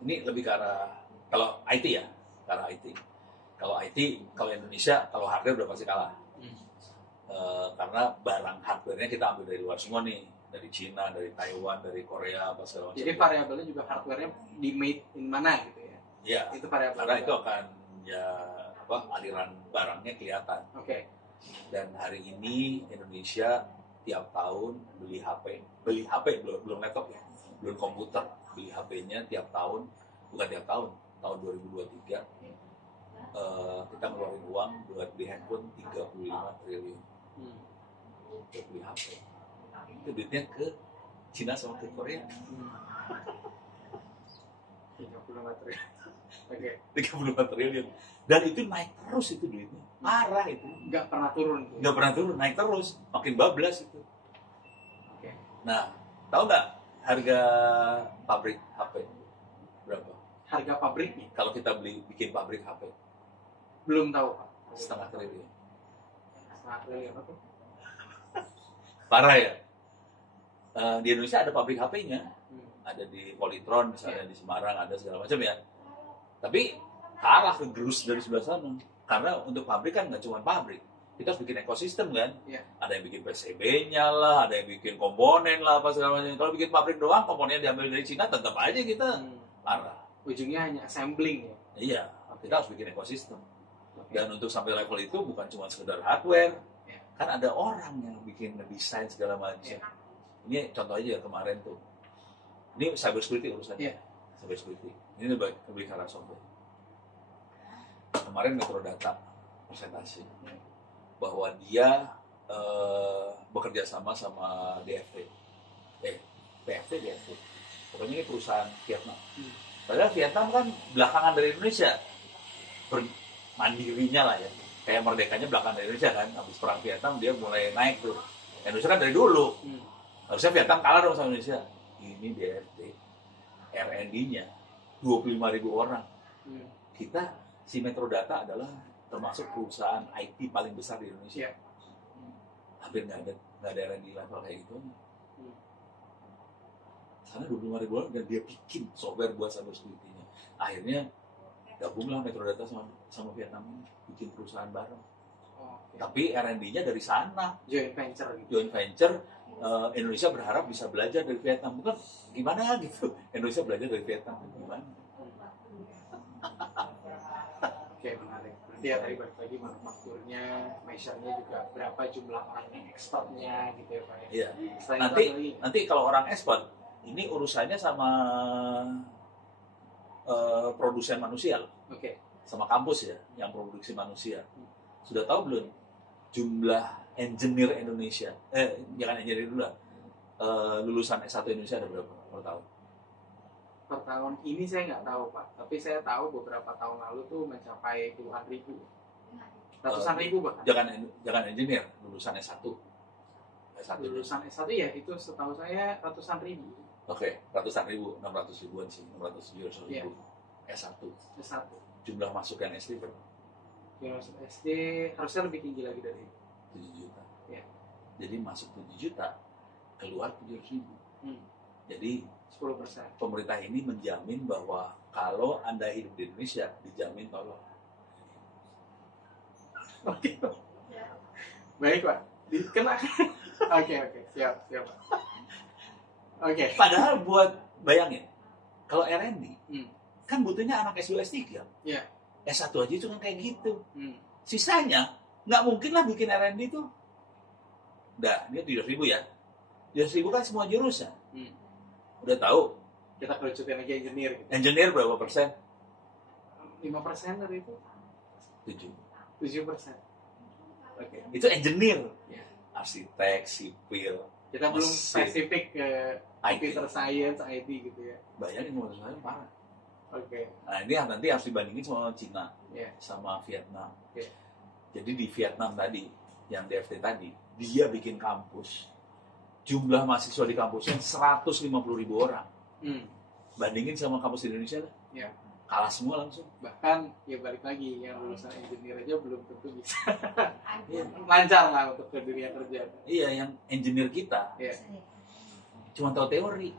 Ini lebih ke arah, kalau IT ya, ke arah IT. Kalau IT, kalau Indonesia, kalau hardware udah pasti kalah. Karena barang hardware-nya kita ambil dari luar semua nih, dari Cina, dari Taiwan, dari Korea, apa segala macam. Jadi variabelnya juga hardware-nya di made in mana gitu ya? Iya. Itu variabel. Karena itu akan aliran barangnya kelihatan. Dan hari ini Indonesia tiap tahun beli HP belum laptop ya, belum komputer, beli HP-nya tiap tahun, bukan tiap tahun 2023 kita ngeluarin uang buat beli handphone 35 triliun untuk beli HP. Itu duitnya ke Cina sama ke Korea. 35 triliun. Oke. 34 triliun. Dan itu naik terus itu duitnya. Parah itu. Nggak pernah turun. Nggak pernah turun, naik terus. Makin bablas itu. Oke. Nah, tahu nggak harga pabrik HP berapa? Harga pabriknya Kalau kita bikin pabrik HP belum tahu Pak. setengah triliun. Setengah triliun apa tuh? Parah ya. Di Indonesia ada pabrik HP-nya, Hmm. ada di Polytron misalnya di Semarang, ada segala macam ya. Tapi kalah ke Grus dari sebelah sana. Karena untuk pabrik kan nggak cuma pabrik, kita harus bikin ekosistem kan. Iya. Ada yang bikin PCB-nya lah, ada yang bikin komponen lah, apa segala macam. Kalau bikin pabrik doang, komponennya diambil dari Cina, tetap aja kita parah. Ujungnya hanya assembling ya. Iya, kita harus bikin ekosistem. Dan untuk sampai level itu bukan cuma sekedar hardware, kan ada orang yang bikin desain segala macam. Ini contoh aja ya kemarin tuh. Ini cyber security urusannya. Iya. Cyber security. Ini lebih ke arah software. Kemarin Metrodata presentasi bahwa dia bekerja sama DFT. PFT DFT. Pokoknya ini perusahaan Vietnam. Padahal Vietnam kan belakangan dari Indonesia. Mandirinya lah ya. Kayak merdekanya belakangan dari Indonesia kan. Habis perang Vietnam dia mulai naik tuh. Indonesia kan dari dulu. Harusnya Vietnam kalah dong sama Indonesia. Ini DFT. R&D-nya 25.000 orang. Kita, si Metrodata adalah termasuk perusahaan IT paling besar di Indonesia. Hampir nggak ada R&D level kayak gitu. Sana 25.000 orang dan dia bikin software buat cyber security-nya. Akhirnya gabunglah Metrodata sama Vietnam ini, bikin perusahaan bareng. Tapi R&D-nya dari sana. Joint venture gitu. Joint venture. Indonesia berharap bisa belajar dari Vietnam. Bukan gimana gitu. Indonesia belajar dari Vietnam. Gimana? Oke, menarik. Berarti ya tadi balik lagi manufakturnya, measure-nya juga berapa jumlah orang yang ekspornya gitu ya Pak ya. Iya. Selain itu Nanti kalau orang ekspor, ini urusannya sama produsen manusia loh. Oke. Sama kampus ya, yang produksi manusia. Sudah tahu belum jumlah engineer Indonesia? Jangan engineer dulu lah. Lulusan S1 Indonesia ada berapa per tahun? Per tahun ini saya nggak tahu Pak, tapi saya tahu beberapa tahun lalu tuh mencapai puluhan ribu, ratusan ribu bahkan. Jangan engineer, lulusan S1. Lulusan S1 ya itu setahu saya ratusan ribu. Oke, ratusan ribu, 600 ribuan sih, 600 ribu. S1. S1. Jumlah masuk yang SD berapa? Yang SD harusnya lebih tinggi lagi dari 7 juta. Ya. Jadi masuk 7 juta, keluar 700 ribu. Jadi 10%. pemerintah ini menjamin bahwa kalau Anda hidup di Indonesia, dijamin tolong. Oke. Baik Pak. Dikenakan. Oke, siap Pak. Oke. Padahal buat bayangin, kalau R&D kan butuhnya anak S2 S3. Iya. S1 aja cuma kayak gitu. Sisanya nggak mungkin lah bikin R&D itu. Udah, ini 700 ribu ya. 700 ribu kan semua jurusan. Udah tahu. Kita kerucutin aja engineer gitu. Engineer berapa persen? 5% dari itu. 7%. Oke. Itu engineer. Ya. Arsitek, sipil. Kita belum spesifik ke IT. computer science, IT gitu ya. Bayangin menurut saya parah. Oke. Nah ini nanti harus dibandingin sama Cina, Yeah. sama Vietnam. Yeah. Jadi di Vietnam tadi, yang DFT tadi, dia bikin kampus. Jumlah mahasiswa di kampusnya 150.000 orang. Bandingin sama kampus di Indonesia lah. Yeah. Kalah semua langsung. Bahkan ya balik lagi yang lulusan engineer aja belum tentu bisa lancar lah untuk ke dunia kerja. Iya, yang engineer kita Yeah. cuma tahu teori.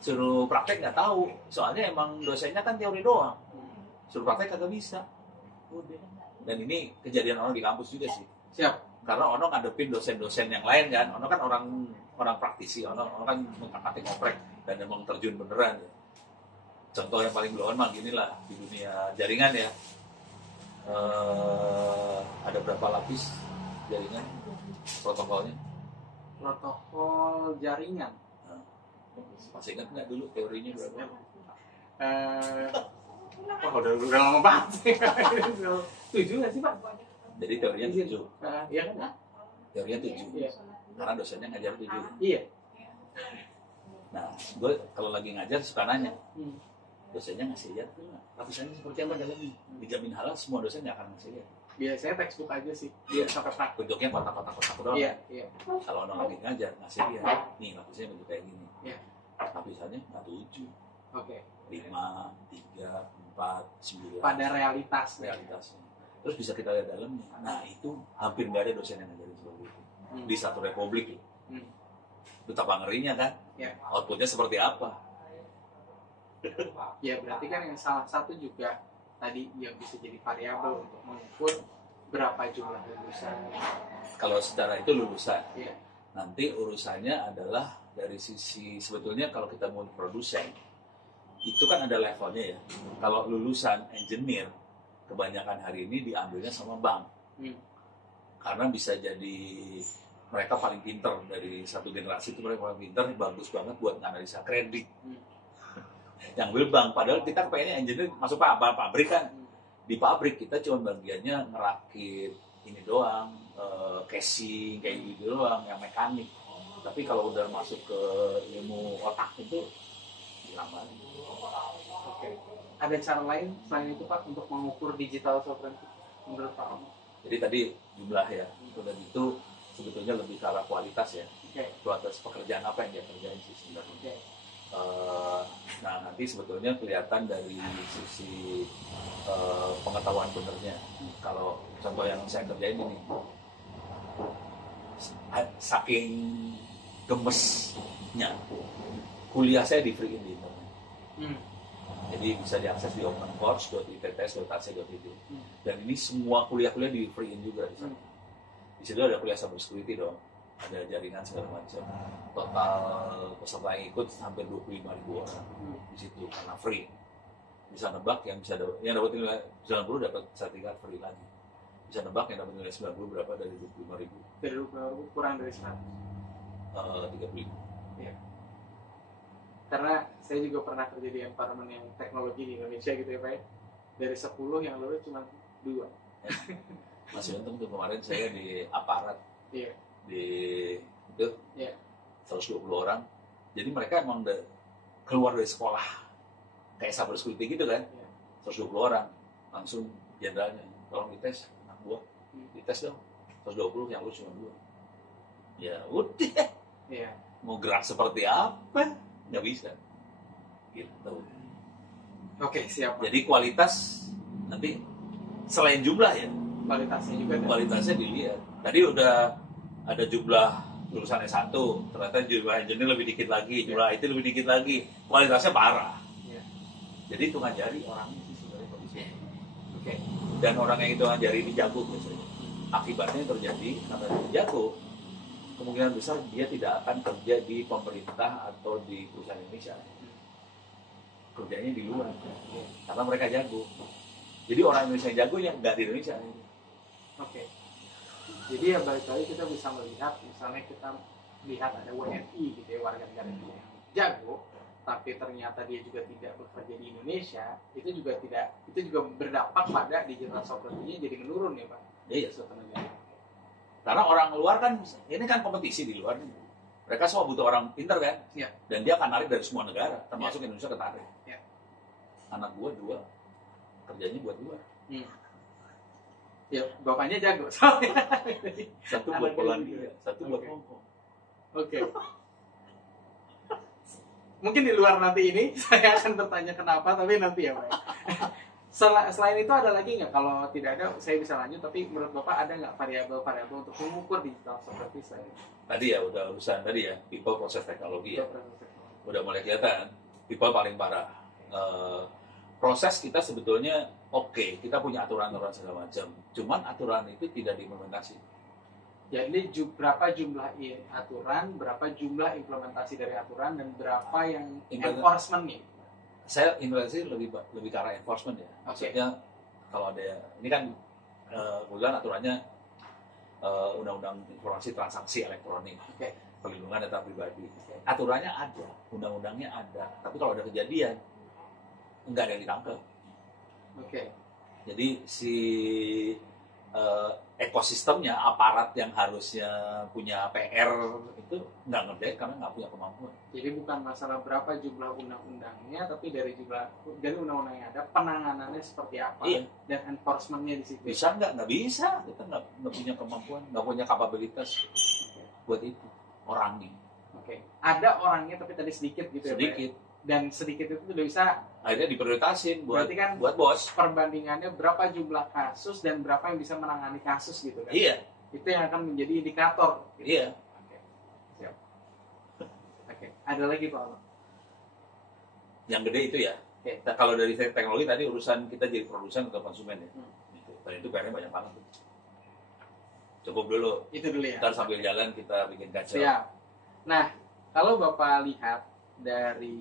Suruh praktek nggak tahu. Soalnya emang dosennya kan teori doang. Suruh praktek kagak bisa. Udah. Dan ini kejadian orang di kampus juga sih. Siap. Karena Ono ngadepin dosen-dosen yang lain kan. Ono kan orang praktisi. Ono kan mengapatin ngoprek dan emang terjun beneran. Ya. Contoh yang paling blown mah gini lah di dunia jaringan ya. Ada berapa lapis jaringan protokolnya? Protokol jaringan. Masih ingat nggak dulu teorinya berapa? Udah lama banget. 7 nggak sih Pak? Jadi teorinya 7. Iya kan? Teorinya 7. Iya. Karena dosennya ngajar 7. Iya. Nah, gue kalau lagi ngajar suka nanya, dosennya ngasih lihat lapisannya seperti apa dalamnya. Dijamin halal, semua dosen nggak akan ngasih lihat. Biasanya textbook aja sih, dia sampai praktik. Bentuknya kotak-kotak doang. Iya, iya. Kalau orang lagi ngajar ngasih lihat, nih lapisannya bentuk kayak gini. Iya. Lapisannya nggak 7, Oke. 5, 3, 4, 9. Pada realitasnya. Realitasnya. Terus bisa kita lihat dalamnya. Nah itu hampir nggak ada dosen yang ngajarin seperti itu. Di satu republik loh. Betapa ngerinya kan? Ya. Outputnya seperti apa? Ya berarti kan yang salah satu juga tadi yang bisa jadi variabel untuk mengukur berapa jumlah lulusan. Kalau secara itu lulusan. Ya. Nanti urusannya adalah dari sisi sebetulnya kalau kita mau produsen itu kan ada levelnya ya. Kalau lulusan engineer kebanyakan hari ini diambilnya sama bank. Karena bisa jadi mereka paling pinter dari satu generasi itu, mereka paling pinter, bagus banget buat analisa kredit. Yang ambil bank, padahal kita pengennya engineer masuk pabrik kan. Di pabrik kita cuma bagiannya ngerakit ini doang, casing kayak gitu doang, yang mekanik. Tapi kalau udah masuk ke ilmu otak itu lama. Oke. Ada cara lain selain itu Pak untuk mengukur digital sovereignty menurut Pak? Jadi tadi jumlah ya, dan itu sebetulnya lebih ke arah kualitas ya. Kualitas pekerjaan apa yang dia kerjain sih sebenarnya. Nah nanti sebetulnya kelihatan dari sisi pengetahuan benernya. Kalau contoh yang saya kerjain ini, saking gemesnya, kuliah saya di free di internet. Jadi bisa diakses di opencourse.itts.ac.id. Dan ini semua kuliah-kuliah di free juga di sana. Di situ ada kuliah cyber security dong, ada jaringan segala macam. Total peserta yang ikut hampir 25.000 orang di situ karena free. Bisa nebak yang dapat nilai 90 dapat sertifikat free lagi. Bisa nebak yang dapat nilai 90 berapa dari 25.000? Dari 25.000 kurang dari 100. 35. Iya. Karena saya juga pernah kerja di environment yang teknologi di Indonesia gitu ya Pak ya. Dari 10 yang lulus cuma 2. Masih untung tuh kemarin saya di aparat. Iya. Di itu. Iya. 120 orang. Jadi mereka emang udah keluar dari sekolah kayak cyber security gitu kan. Iya. 120 orang. Langsung jenderalnya, tolong dites anak buah. Dites dong. 120 yang lulus cuma 2. Ya udah. Iya. Mau gerak seperti apa? Nggak bisa. Gitu. Oke, siap. Jadi kualitas nanti selain jumlah ya, Kualitasnya juga. kualitasnya dilihat. Tadi udah ada jumlah lulusan S1, ternyata jumlah engineer lebih dikit lagi, jumlah IT lebih dikit lagi, kualitasnya parah. Iya. Jadi hitungan jari orangnya sih sebenarnya kondisinya. Oke. Dan orang yang hitungan jari ini jago biasanya. Akibatnya terjadi karena dia jago, kemungkinan besar dia tidak akan kerja di pemerintah atau di perusahaan Indonesia. Kerjanya di luar, karena mereka jago. Jadi orang Indonesia yang jago yang nggak di Indonesia. Oke. Jadi ya balik lagi kita bisa melihat, misalnya kita lihat ada WNI gitu ya, warga negara Indonesia yang jago, tapi ternyata dia juga tidak bekerja di Indonesia, itu juga berdampak pada digital sovereignty-nya jadi menurun ya Pak. Iya. Suatu negara. Karena orang luar kan, ini kan kompetisi di luar. Mereka semua butuh orang pintar kan? Iya. Dan dia akan narik dari semua negara, termasuk Indonesia ketarik. Iya. Anak gua 2, kerjanya buat luar. Ya, bapaknya jago soalnya. Satu buat Polandia, satu buat Hong Kong. Oke. Mungkin di luar nanti ini saya akan bertanya kenapa, tapi nanti ya Pak. Selain itu ada lagi nggak? Kalau tidak ada, saya bisa lanjut. Tapi menurut Bapak ada nggak variabel-variabel untuk mengukur digital sovereignty selain itu? Tadi ya udah urusan tadi ya, people, proses, teknologi ya. Udah mulai kelihatan, people paling parah. Proses kita sebetulnya oke, kita punya aturan-aturan segala macam. Cuman aturan itu tidak diimplementasi. Ya ini berapa jumlah aturan, berapa jumlah implementasi dari aturan, dan berapa yang enforcement-nya? Saya implementasi lebih ke arah enforcement ya. Maksudnya kalau ada, ini kan kemudian aturannya Undang-Undang Informasi Transaksi Elektronik, Perlindungan Data Pribadi. Aturannya ada, undang-undangnya ada, tapi kalau ada kejadian nggak ada yang ditangkap. Jadi si ekosistemnya, aparat yang harusnya punya PR itu nggak ngerjain karena nggak punya kemampuan. Jadi bukan masalah berapa jumlah undang-undangnya, tapi dari undang-undang yang ada, penanganannya seperti apa, Iya. dan enforcementnya di situ. Bisa nggak? Nggak bisa. Kita nggak punya kemampuan, nggak punya kapabilitas buat itu. Orangnya Oke. Ada orangnya tapi tadi sedikit gitu ya, Pak? sedikit. Dan sedikit itu udah bisa, Akhirnya diprioritasin buat berarti kan buat bos. perbandingannya berapa jumlah kasus dan berapa yang bisa menangani kasus gitu kan. Iya, Itu yang akan menjadi indikator gitu. iya. Oke. Siap. Oke. Ada lagi Pak Ono? Yang gede itu ya. Oke. Nah, kalau dari teknologi tadi urusan kita jadi produsen atau konsumen ya. Gitu. Dan itu PR-nya banyak banget. Cukup dulu. Itu dulu ya. Ntar sambil jalan kita bikin kacau. Siap. Nah, kalau Bapak lihat dari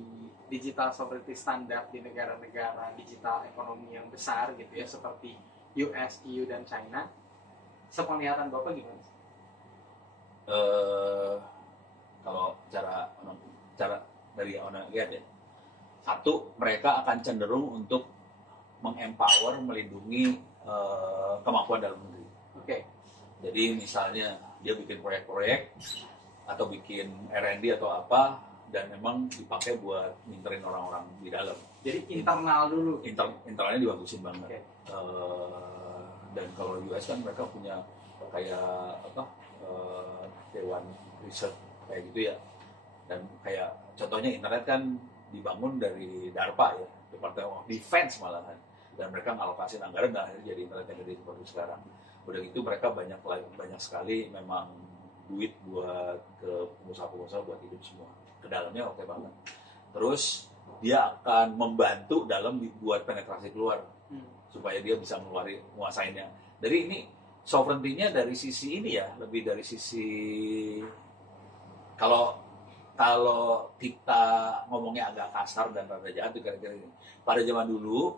digital sovereignty standar di negara-negara digital ekonomi yang besar gitu ya, seperti US, EU, dan China, sepenglihatan Bapak gimana? Kalau cara dari yang Ona lihat ya, satu, mereka akan cenderung untuk mengempower, melindungi kemampuan dalam negeri. Oke. Jadi misalnya dia bikin proyek-proyek atau bikin R&D atau apa, dan memang dipakai buat minterin orang-orang di dalam. Jadi internal dulu. Internalnya dibagusin banget. Oke. Dan kalau US kan mereka punya kayak apa, dewan riset kayak gitu ya. Dan kayak contohnya internet kan dibangun dari DARPA ya, Department of Defense malahan. Dan mereka ngalokasi anggaran dan akhirnya jadi internet yang gede seperti sekarang. Udah gitu mereka banyak sekali memang duit buat ke pengusaha-pengusaha buat hidup semua. Ke dalamnya oke banget. Terus dia akan membantu dalam dibuat penetrasi keluar supaya dia bisa menguasainya. Dari ini sovereignty-nya dari sisi ini ya, lebih dari sisi kalau kita ngomongnya agak kasar dan rada jahat kira-kira ini. Pada zaman dulu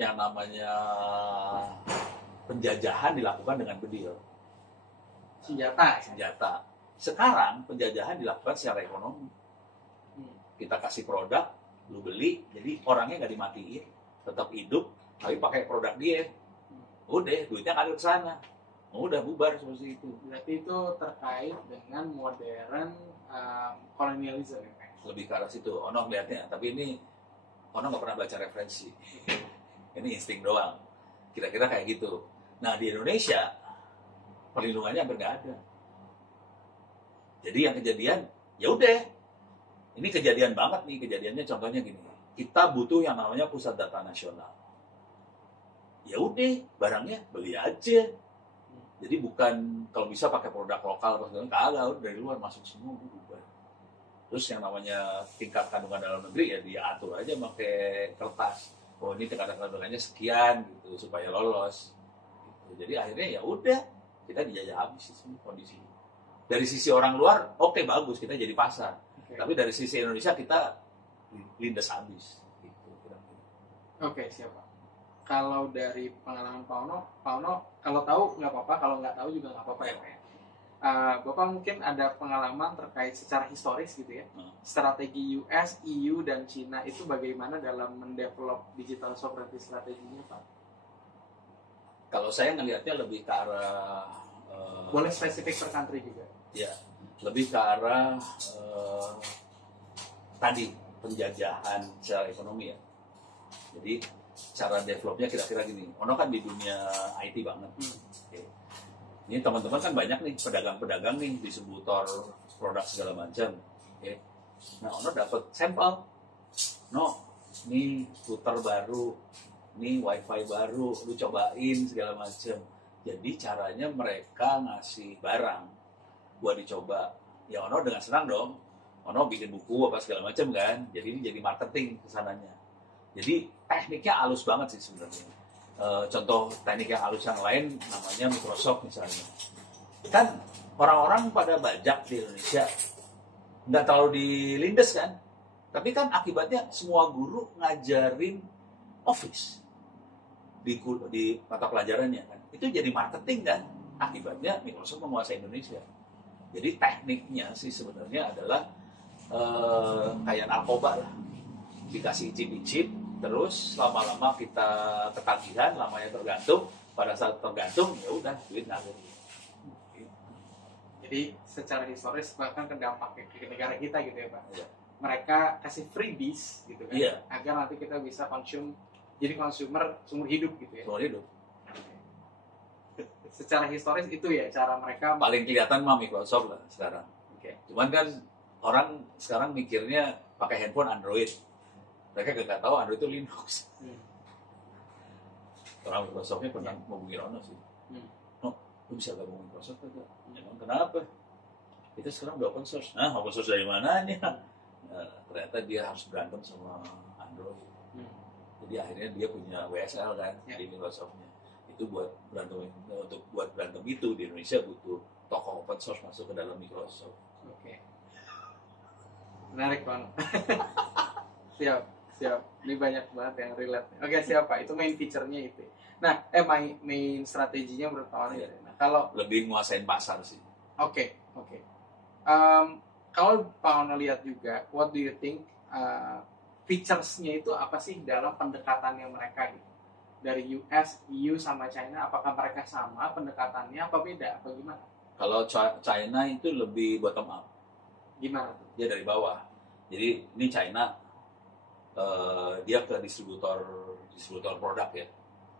yang namanya penjajahan dilakukan dengan bedil. Senjata. Sekarang penjajahan dilakukan secara ekonomi. Kita kasih produk, lu beli, jadi orangnya nggak dimatiin, tetap hidup, tapi pakai produk dia. Udah, duitnya ngalir ke sana. Udah bubar seperti itu. Berarti itu terkait dengan modern kolonialisme ya, Pak? Lebih ke arah situ. Ono melihatnya, tapi ini Ono nggak pernah baca referensi. Ini insting doang. Kira-kira kayak gitu. Nah di Indonesia perlindungannya hampir nggak ada. Jadi yang kejadian, ya udah. Ini kejadian banget nih, kejadiannya contohnya gini. Kita butuh yang namanya pusat data nasional. Ya udah, barangnya beli aja. Jadi bukan kalau bisa pakai produk lokal atau segala kagak, dari luar masuk semua bubar. Terus yang namanya tingkat kandungan dalam negeri ya diatur aja pakai kertas. Oh ini tingkat kandungannya sekian gitu supaya lolos. Gitu. Jadi akhirnya ya udah kita dijajah habis semua kondisinya. Dari sisi orang luar, oke bagus kita jadi pasar. Oke. Tapi dari sisi Indonesia kita lindes habis. Gitu. Oke, siap Pak. Kalau dari pengalaman Pak Ono, kalau tahu nggak apa-apa, kalau nggak tahu juga nggak apa-apa ya Pak. Bapak mungkin ada pengalaman terkait secara historis gitu ya, strategi US, EU, dan China itu bagaimana dalam mendevelop digital sovereignty strateginya Pak? Kalau saya ngelihatnya lebih ke arah Boleh spesifik per country juga. ya, lebih ke arah tadi penjajahan secara ekonomi ya. Jadi cara developnya kira-kira gini. Ono kan di dunia IT banget. Oke. Ini teman-teman kan banyak nih pedagang-pedagang nih distributor produk segala macam. Oke. Nah, Ono dapat sampel. No, ini router baru, ini wifi baru, lu cobain segala macam. Jadi caranya mereka ngasih barang buat dicoba. Ya Ono dengan senang dong. Ono bikin buku apa segala macam kan. Jadi ini jadi marketing kesananya. Jadi tekniknya halus banget sih sebenarnya. Contoh teknik yang halus yang lain namanya Microsoft misalnya. Kan orang-orang pada bajak di Indonesia nggak terlalu dilindes kan. Tapi kan akibatnya semua guru ngajarin Office di mata pelajarannya kan. Itu jadi marketing kan. Akibatnya Microsoft menguasai Indonesia. Jadi tekniknya sih sebenarnya adalah kayak narkoba lah. Dikasih icip-icip, terus lama-lama kita ketagihan, lamanya tergantung, pada saat tergantung ya udah duit ngalir. Jadi secara historis bahkan ke dampak ke negara kita gitu ya Pak. Iya. Mereka kasih freebies gitu kan, Iya. agar nanti kita bisa jadi consumer seumur hidup gitu ya. Seumur hidup. Secara historis itu ya cara mereka. Paling kelihatan mah Microsoft lah sekarang. Oke. Cuman kan orang sekarang mikirnya pakai handphone Android. Mereka gak tahu Android itu Linux. Orang Microsoftnya pernah ngomongin Rono sih. Oh, lu bisa gabung Microsoft aja. Emang kenapa? Itu sekarang udah open source. Nah, open source dari mananya? Nah, ternyata dia harus berantem sama Android. Jadi akhirnya dia punya WSL kan di Microsoftnya. Itu buat berantem, untuk buat berantem itu di Indonesia butuh toko open source masuk ke dalam Microsoft. Oke. Menarik banget. Siap. Ini banyak banget yang relate. Oke, siapa? Itu main feature-nya itu. Nah, main strateginya menurut kawan itu. Nah, kalau lebih nguasain pasar sih. Oke. Kalau Pak Ono lihat juga, what do you think features-nya itu apa sih dalam pendekatannya mereka gitu? Dari US, EU sama China, apakah mereka sama pendekatannya, apa beda, apa gimana? Kalau China itu lebih bottom up. Gimana tuh? Dia dari bawah. Jadi ini China dia ke distributor produk ya.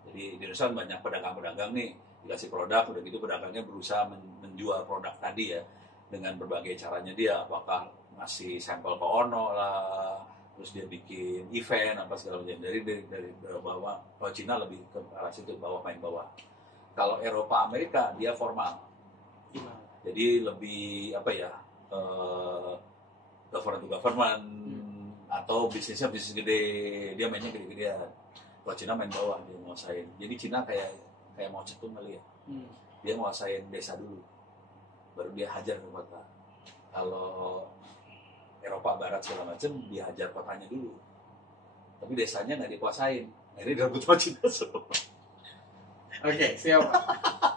Jadi di Indonesia banyak pedagang-pedagang nih dikasih produk, udah gitu pedagangnya berusaha menjual produk tadi ya dengan berbagai caranya dia, apakah ngasih sampel ke Ono lah, terus dia bikin event apa segala macam. Dari bawah. Kalau Cina lebih ke arah situ, main bawah. Kalau Eropa Amerika dia formal. Gimana? Jadi lebih apa ya, government to government atau bisnisnya bisnis gede, dia mainnya gede-gedean. Kalau Cina main bawah, dia nguasain. jadi Cina kayak mau cetung kali ya. Dia nguasain desa dulu, baru dia hajar ke kota. Kalau Eropa Barat segala macam, dia hajar kotanya dulu, tapi desanya nggak dikuasain, akhirnya direbut sama Cina semua. Oke, siap.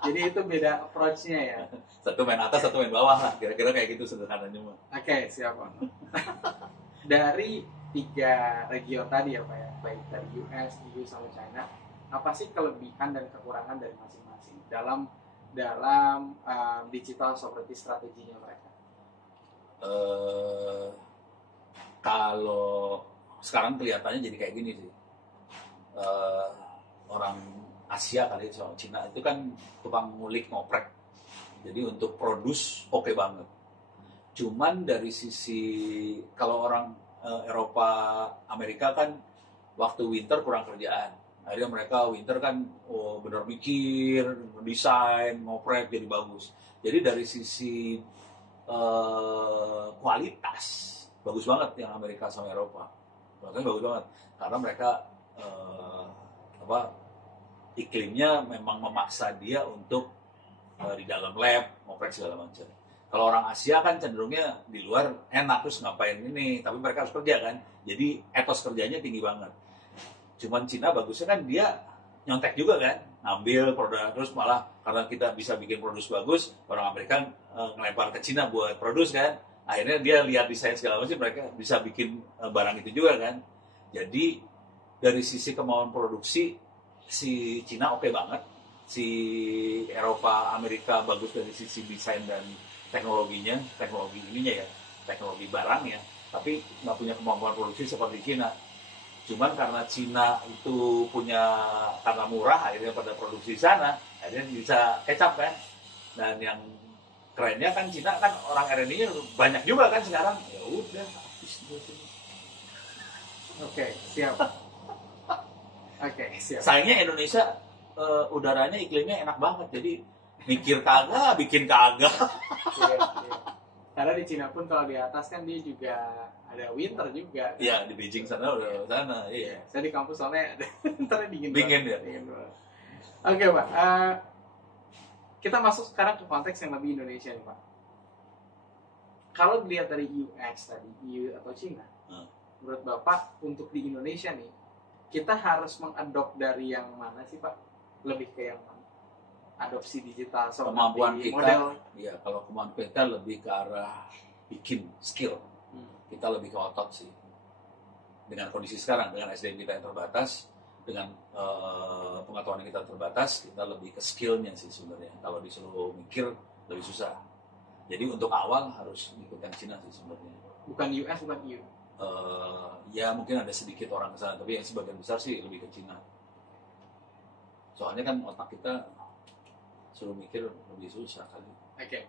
Jadi itu beda approach-nya ya. Satu main atas, satu main bawah lah, kira-kira kayak gitu sederhananya mah. Oke, siap. Dari 3 region tadi ya Pak ya, baik dari US, EU sama China, apa sih kelebihan dan kekurangan dari masing-masing dalam digital sovereignty strateginya mereka? Kalau sekarang kelihatannya jadi kayak gini sih, orang Asia kali soal Cina itu kan tukang ngulik ngoprek, jadi untuk produce oke banget. Cuman dari sisi kalau orang Eropa Amerika kan waktu winter kurang kerjaan, akhirnya mereka winter kan bener mikir, desain, ngoprek jadi bagus. Jadi dari sisi kualitas bagus banget yang Amerika sama Eropa, makanya bagus banget karena mereka iklimnya memang memaksa dia untuk di dalam lab ngoprek segala macam. Kalau orang Asia kan cenderungnya di luar enak, terus ngapain ini, tapi mereka harus kerja kan, jadi etos kerjanya tinggi banget. Cuman Cina bagusnya kan dia nyontek juga kan, ngambil produk, terus malah karena kita bisa bikin produk bagus, orang Amerika ngelempar ke Cina buat produk kan, akhirnya dia lihat desain segala macam, mereka bisa bikin barang itu juga kan. Jadi dari sisi kemauan produksi si Cina oke banget, si Eropa Amerika bagus dari sisi desain dan teknologi ininya ya, teknologi barangnya, tapi nggak punya kemampuan produksi seperti Cina. Cuman karena Cina itu karena murah, akhirnya pada produksi di sana, akhirnya bisa kecap kan. Dan yang kerennya kan Cina kan orang R&D-nya banyak juga kan sekarang. Ya udah, habis itu. Oke, siap. Sayangnya Indonesia udaranya iklimnya enak banget, jadi mikir kagak, bikin kagak. Iya. Karena di Cina pun kalau di atas kan dia juga ada winter juga. Iya, di Beijing sana udah sana. Iya. Saya di kampus soalnya winternya dingin. Dingin ya. Oke Pak, kita masuk sekarang ke konteks yang lebih Indonesia nih Pak. Kalau dilihat dari US tadi, EU atau Cina, menurut Bapak untuk di Indonesia nih, kita harus mengadop dari yang mana sih Pak? Lebih ke yang mana? Adopsi digital, kemampuan kita, model. ya kalau kemampuan kita lebih ke arah bikin skill, kita lebih ke otot sih. Dengan kondisi sekarang, dengan SDM kita yang terbatas, dengan pengetahuan yang kita terbatas, kita lebih ke skillnya sih sebenarnya. Kalau disuruh mikir lebih susah. Jadi untuk awal harus ikut yang Cina sih sebenarnya. Bukan US, bukan EU. Ya mungkin ada sedikit orang ke sana, tapi yang sebagian besar sih lebih ke Cina. Soalnya kan otak kita suruh mikir lebih susah kali. Oke.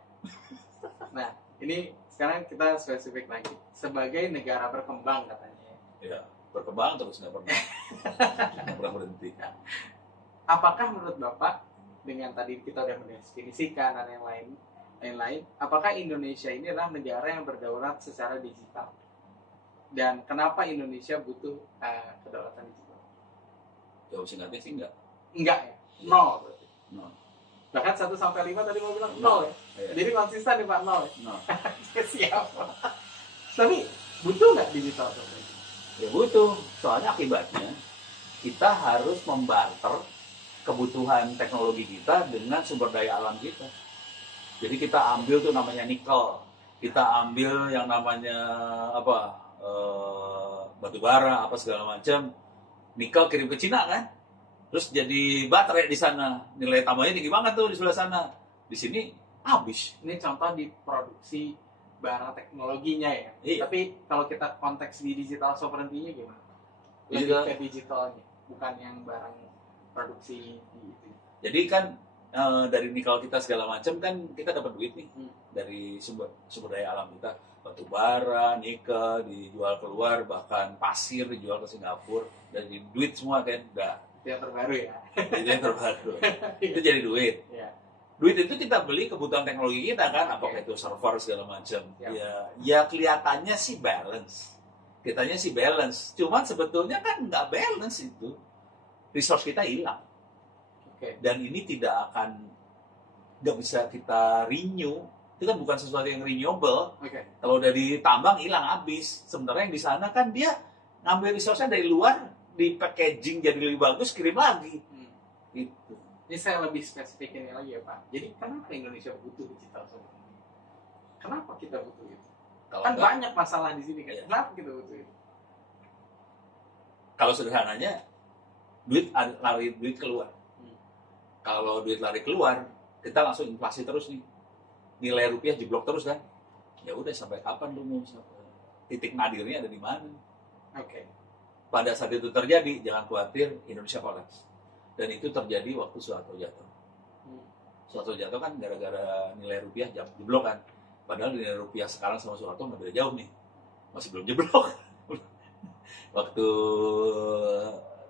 Nah, ini sekarang kita spesifik lagi. Sebagai negara berkembang katanya. Ya, berkembang terus nggak pernah berhenti. Apakah menurut Bapak dengan tadi kita udah mendefinisikan dan yang lain, apakah Indonesia ini adalah negara yang berdaulat secara digital? Dan kenapa Indonesia butuh kedaulatan digital? Jawab singkatnya sih enggak. Enggak ya? Nol berarti. No. Bahkan 1-5 tadi mau bilang nol ya? Iya. Jadi konsisten nih Pak, nol ya? No. Siap. Tapi butuh nggak digital sovereignty? Ya butuh. Soalnya akibatnya kita harus membarter kebutuhan teknologi kita dengan sumber daya alam kita. Jadi kita ambil tuh namanya nikel, kita ambil yang namanya batu bara apa segala macam, nikel kirim ke Cina kan, terus jadi baterai di sana, nilai tambahnya tinggi banget tuh di sebelah sana. Di sini habis. Ini contoh di produksi barang teknologinya ya. Iya. Tapi kalau kita konteks di digital sovereignty-nya gimana? Lebih Digital. ke digitalnya, bukan yang barang produksi itu. Jadi kan dari nikel kita segala macam kan kita dapat duit nih dari sumber daya alam kita, batu bara, nikel dijual keluar, bahkan pasir dijual ke Singapura, dan jadi duit semua kan, udah Itu yang terbaru ya. itu yang terbaru. Itu jadi duit. Ya. Duit itu kita beli kebutuhan teknologi kita kan, apakah itu server segala macam. Ya kelihatannya sih balance. Kitanya sih balance. Cuman sebetulnya kan nggak balance itu. Resource kita hilang. Oke. Dan ini nggak bisa kita renew. Itu kan bukan sesuatu yang renewable. Oke. Kalau udah ditambang hilang habis. Sementara yang di sana kan dia ngambil resource-nya dari luar, di packaging jadi lebih bagus, kirim lagi. Gitu. Ini saya lebih spesifik ini lagi ya Pak. Jadi kenapa Indonesia butuh digital sovereignty? Kenapa kita butuh itu? Kalau Kan nggak- banyak masalah di sini kan. Iya. Kenapa kita butuh itu? kalau sederhananya duit keluar. Kalau duit lari keluar, kita langsung inflasi terus nih. Nilai rupiah jeblok terus kan. Ya udah, sampai kapan lu mau titik nadirnya ada di mana? Oke. Pada saat itu terjadi, jangan khawatir, Indonesia kolaps. Dan itu terjadi waktu Soeharto jatuh. Soeharto jatuh kan gara-gara nilai rupiah jeblok kan. Padahal nilai rupiah sekarang sama Soeharto nggak beda jauh nih. Masih belum jeblok. Waktu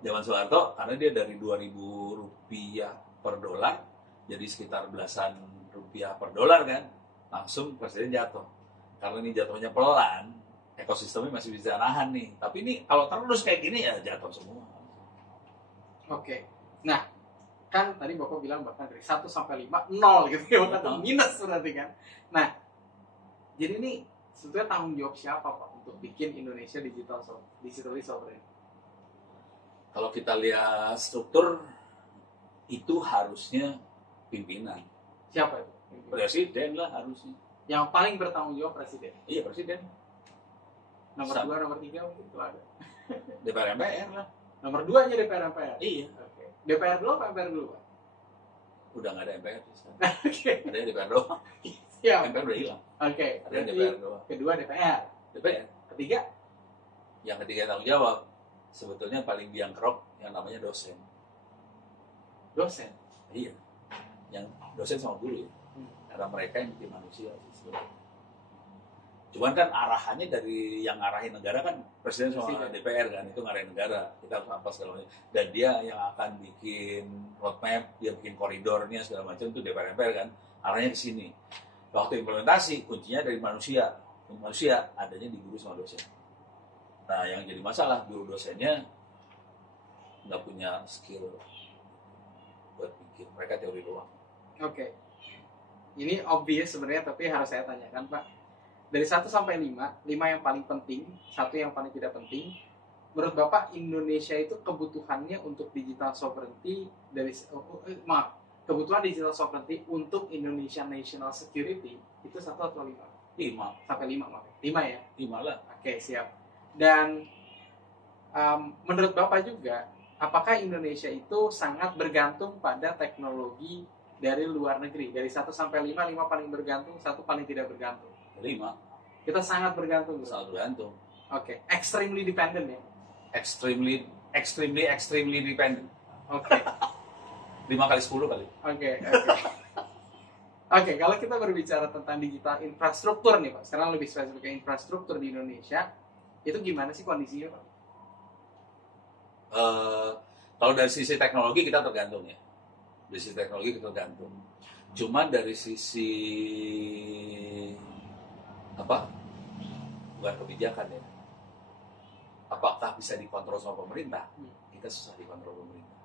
zaman Soeharto, karena dia dari 2.000 rupiah per dolar, jadi sekitar belasan rupiah per dolar kan, langsung presiden jatuh. Karena ini jatuhnya pelan, ekosistemnya masih bisa nahan nih. Tapi ini kalau terus kayak gini ya jatuh semua. Oke. Nah, kan tadi Bapak bilang bahkan dari 1-5, 0 gitu ya, bahkan minus berarti kan. Nah, jadi ini sebetulnya tanggung jawab siapa Pak untuk bikin Indonesia digitally sovereign? Kalau kita lihat struktur, itu harusnya pimpinan. Siapa itu? Presiden lah harusnya. Yang paling bertanggung jawab presiden. Iya, presiden. Nomor Sama. 2, nomor 3 mungkin itu ada. DPR MPR lah. Nomor 2 aja DPR MPR. Iya. Oke. DPR dulu apa MPR dulu Pak? Udah nggak ada MPR di sana. Oke. Ada yang DPR doang. Siap. MPR udah hilang. Oke. Ada yang Berarti DPR doang. kedua DPR. DPR. Ketiga Yang ketiga tanggung jawab, sebetulnya paling biangkerok yang namanya dosen. dosen. Iya. Yang dosen sama guru ya. Karena mereka yang bikin manusia sih sebenarnya. Cuman kan arahannya dari yang ngarahin negara kan presiden sama Presiden. DPR kan, itu ngarahin negara. Kita harus apa segala macam. Dan dia yang akan bikin roadmap, dia bikin koridornya segala macam itu DPR MPR kan. Arahnya ke sini. Waktu implementasi kuncinya dari manusia. Manusia adanya di guru sama dosen. Nah, yang jadi masalah guru dosennya nggak punya skill buat bikin. Mereka teori doang. Oke. Ini obvious sebenarnya, tapi harus saya tanyakan Pak. Dari 1-5, 5 yang paling penting, 1 yang paling tidak penting. Menurut Bapak, Indonesia itu kebutuhannya untuk digital sovereignty kebutuhan digital sovereignty untuk Indonesia national security itu 1 atau 5? 5 Sampai 5 maaf. 5 ya? 5 lah. Oke, siap. Dan menurut Bapak juga, apakah Indonesia itu sangat bergantung pada teknologi dari luar negeri? Dari 1 sampai 5, 5 paling bergantung, 1 paling tidak bergantung. 5. Kita sangat bergantung. Sangat bergantung. Oke, extremely dependent ya. Extremely dependent. Oke. 5 kali 10 kali. Oke. Oke, kalau kita berbicara tentang digital infrastruktur nih Pak, sekarang lebih spesifik ke infrastruktur di Indonesia, itu gimana sih kondisinya Pak? Kalau dari sisi teknologi kita tergantung ya. Dari sisi teknologi kita tergantung. Cuman dari sisi apa? Bukan kebijakan ya. Apakah bisa dikontrol sama pemerintah? Kita susah dikontrol pemerintah.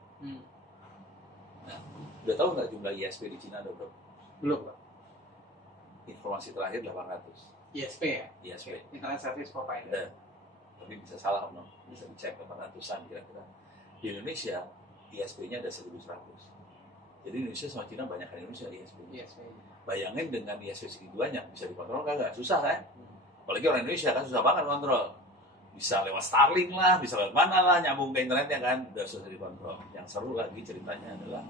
Nah, udah tahu nggak jumlah ISP di Cina ada berapa? Belum Pak. Informasi terakhir 800 ISP ya? ISP. Internet Service Provider. Ada. Tapi bisa salah, no? Bisa dicek 800-an kira-kira. Di Indonesia, ISP-nya ada 1.100. Jadi Indonesia sama Cina banyak kan Indonesia ISP. Bayangin dengan ISP segituannya, bisa dikontrol nggak? Susah kan? Apalagi orang Indonesia kan susah banget kontrol. Bisa lewat Starlink lah, bisa lewat mana lah, nyambung ke internetnya kan, udah susah dikontrol. Yang seru lagi ceritanya adalah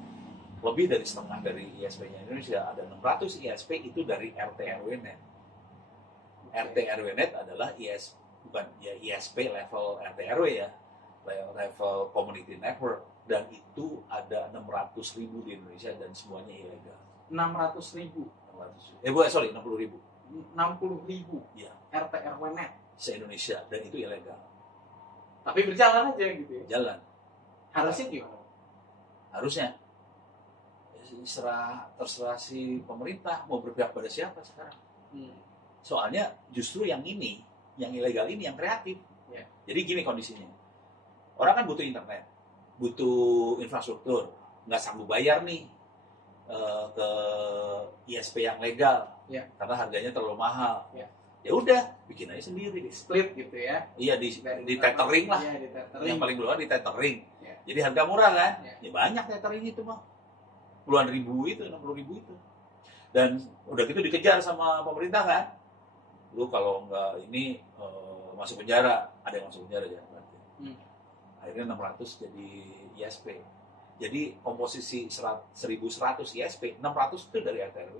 lebih dari setengah dari ISP-nya Indonesia, ada 600 ISP itu dari RT/RW-net. RT/RW-net adalah bukan ya ISP level RT/RW ya, level community network, dan itu ada 600.000 di Indonesia dan semuanya ilegal. 600.000. 60.000. 60.000 Ya, RT/RW-net se-Indonesia, dan itu ilegal. tapi berjalan aja gitu ya. Jalan. Harusnya gimana? Harusnya terserah si pemerintah mau berpihak pada siapa sekarang. Soalnya justru yang ilegal ini yang kreatif. Ya. Jadi gini kondisinya. Orang kan butuh internet, butuh infrastruktur, nggak sanggup bayar nih ke ISP yang legal, ya, karena harganya terlalu mahal. Ya udah, bikin aja sendiri. Split gitu ya. Iya, di tethering lah. Iya, di tethering. Yang paling luar di tethering. Ya. Jadi harga murah kan? Ya. Banyak tethering itu mah. Puluhan ribu itu, 60.000 itu. Dan udah gitu dikejar sama pemerintah kan? Lu kalau nggak ini masuk penjara, ada yang masuk penjara jangan berarti. Akhirnya 600 jadi ISP. Jadi komposisi 1.100 ISP, 600 itu dari RT/RW.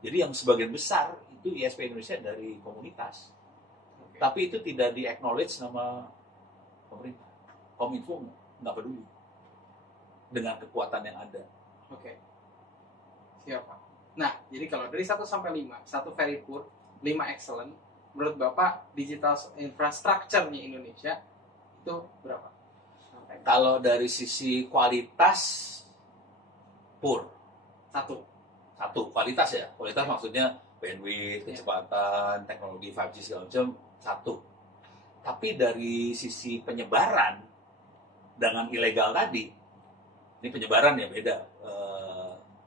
Jadi yang sebagian besar itu ISP Indonesia dari komunitas. Tapi itu tidak di-acknowledge sama pemerintah. Kominfo nggak peduli dengan kekuatan yang ada. Oke. Siapa? Nah, jadi kalau dari 1 sampai 5, 1 very poor, 5 excellent, menurut Bapak digital infrastructure-nya Indonesia itu berapa? Kalau dari sisi kualitas poor. Satu kualitas ya. Kualitas maksudnya bandwidth, kecepatan, teknologi 5G segala macam, satu. Tapi dari sisi penyebaran dengan ilegal tadi, ini penyebaran ya beda.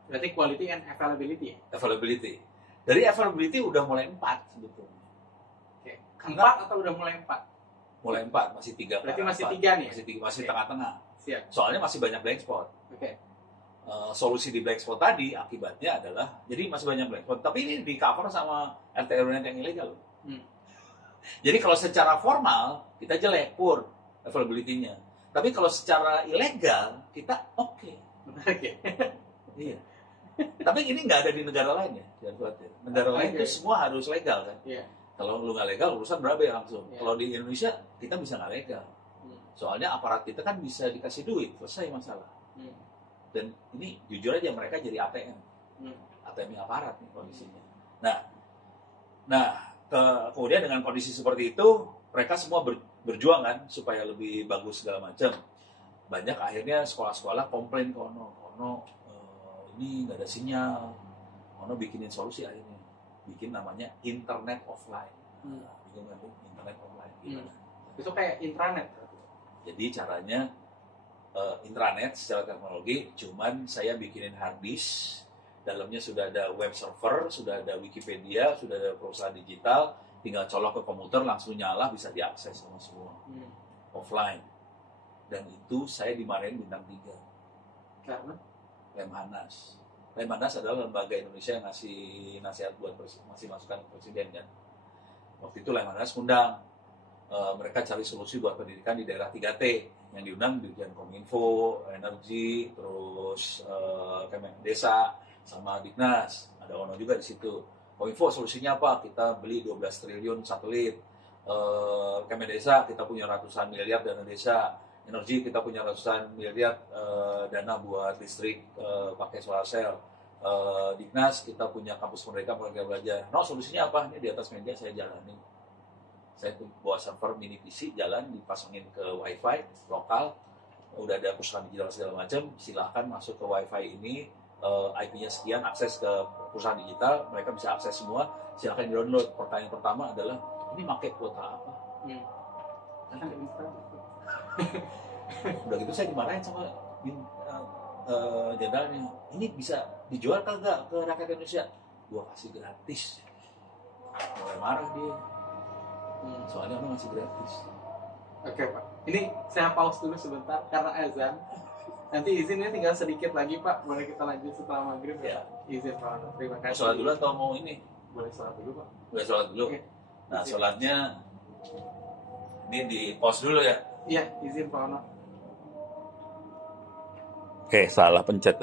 Berarti quality and availability. Availability. Dari availability udah mulai 4 sebetulnya. Oke. 4 atau udah mulai 4? Mulai 4, masih 3. Berarti masih 3 nih? Masih tengah-tengah. Siap. Soalnya masih banyak blank spot. Oke. Solusi di black spot tadi akibatnya adalah jadi masih banyak black spot, tapi ini di cover sama RT/RW yang ilegal. Jadi kalau secara formal kita jelek, poor availability-nya, tapi kalau secara ilegal kita oke. Menarik ya. Iya. Tapi ini nggak ada di negara lain ya, jangan khawatir. Negara lain itu semua harus legal kan. Iya. Kalau lu nggak legal urusan berapa ya langsung. Iya. Kalau di Indonesia kita bisa nggak legal. Soalnya aparat kita kan bisa dikasih duit, selesai masalah. Dan ini jujur aja mereka jadi ATM, ATM aparat nih kondisinya. Nah kemudian dengan kondisi seperti itu mereka semua berjuang kan supaya lebih bagus segala macam. Banyak akhirnya sekolah-sekolah komplain ke Ono ini nggak ada sinyal. Ono bikinin solusi akhirnya, bikin namanya internet offline. Bingung nggak internet offline? Itu kayak intranet. Jadi caranya intranet secara teknologi, cuman saya bikinin hard disk, dalamnya sudah ada web server, sudah ada Wikipedia, sudah ada perusahaan digital, tinggal colok ke komputer langsung nyala, bisa diakses sama semua offline. Dan itu saya dimarahin bintang 3 karena Lemhanas. Lemhanas adalah lembaga Indonesia yang ngasih nasihat buat ngasih masukan ke presiden kan. Waktu itu Lemhanas undang mereka cari solusi buat pendidikan di daerah 3T yang diundang Dirjen Kominfo, Energi, terus Kemen Desa, sama Dignas. Ada Ono juga di situ. Kominfo solusinya apa? Kita beli 12 triliun satelit. Kemen Desa kita punya ratusan miliar dana desa. Energi kita punya ratusan miliar dana buat listrik pakai solar cell. Dignas kita punya kampus merdeka belajar. No, solusinya apa? Ini di atas meja saya jalani. Saya bawa server mini PC, jalan, dipasangin ke wifi lokal, udah ada perusahaan digital segala macam, silahkan masuk ke wifi ini, IP-nya sekian, akses ke perusahaan digital, mereka bisa akses semua, silahkan di-download. Pertanyaan pertama adalah, ini pakai kuota apa? Udah gitu saya dimarahin sama jenderalnya, ini bisa dijual kagak ke rakyat Indonesia? Gua kasih gratis. Mulai marah dia. Soalnya orang masih gratis. Oke Pak, ini saya pause dulu sebentar karena azan. Nanti izinnya tinggal sedikit lagi Pak, boleh kita lanjut setelah maghrib ya? Izin Pak, terima Mau kasih. sholat dulu atau mau ini? Boleh sholat dulu Pak. Boleh sholat dulu. Oke. Nah sholatnya ini di pause dulu ya. Iya, izin Pak Ono. Oke, salah pencet dah.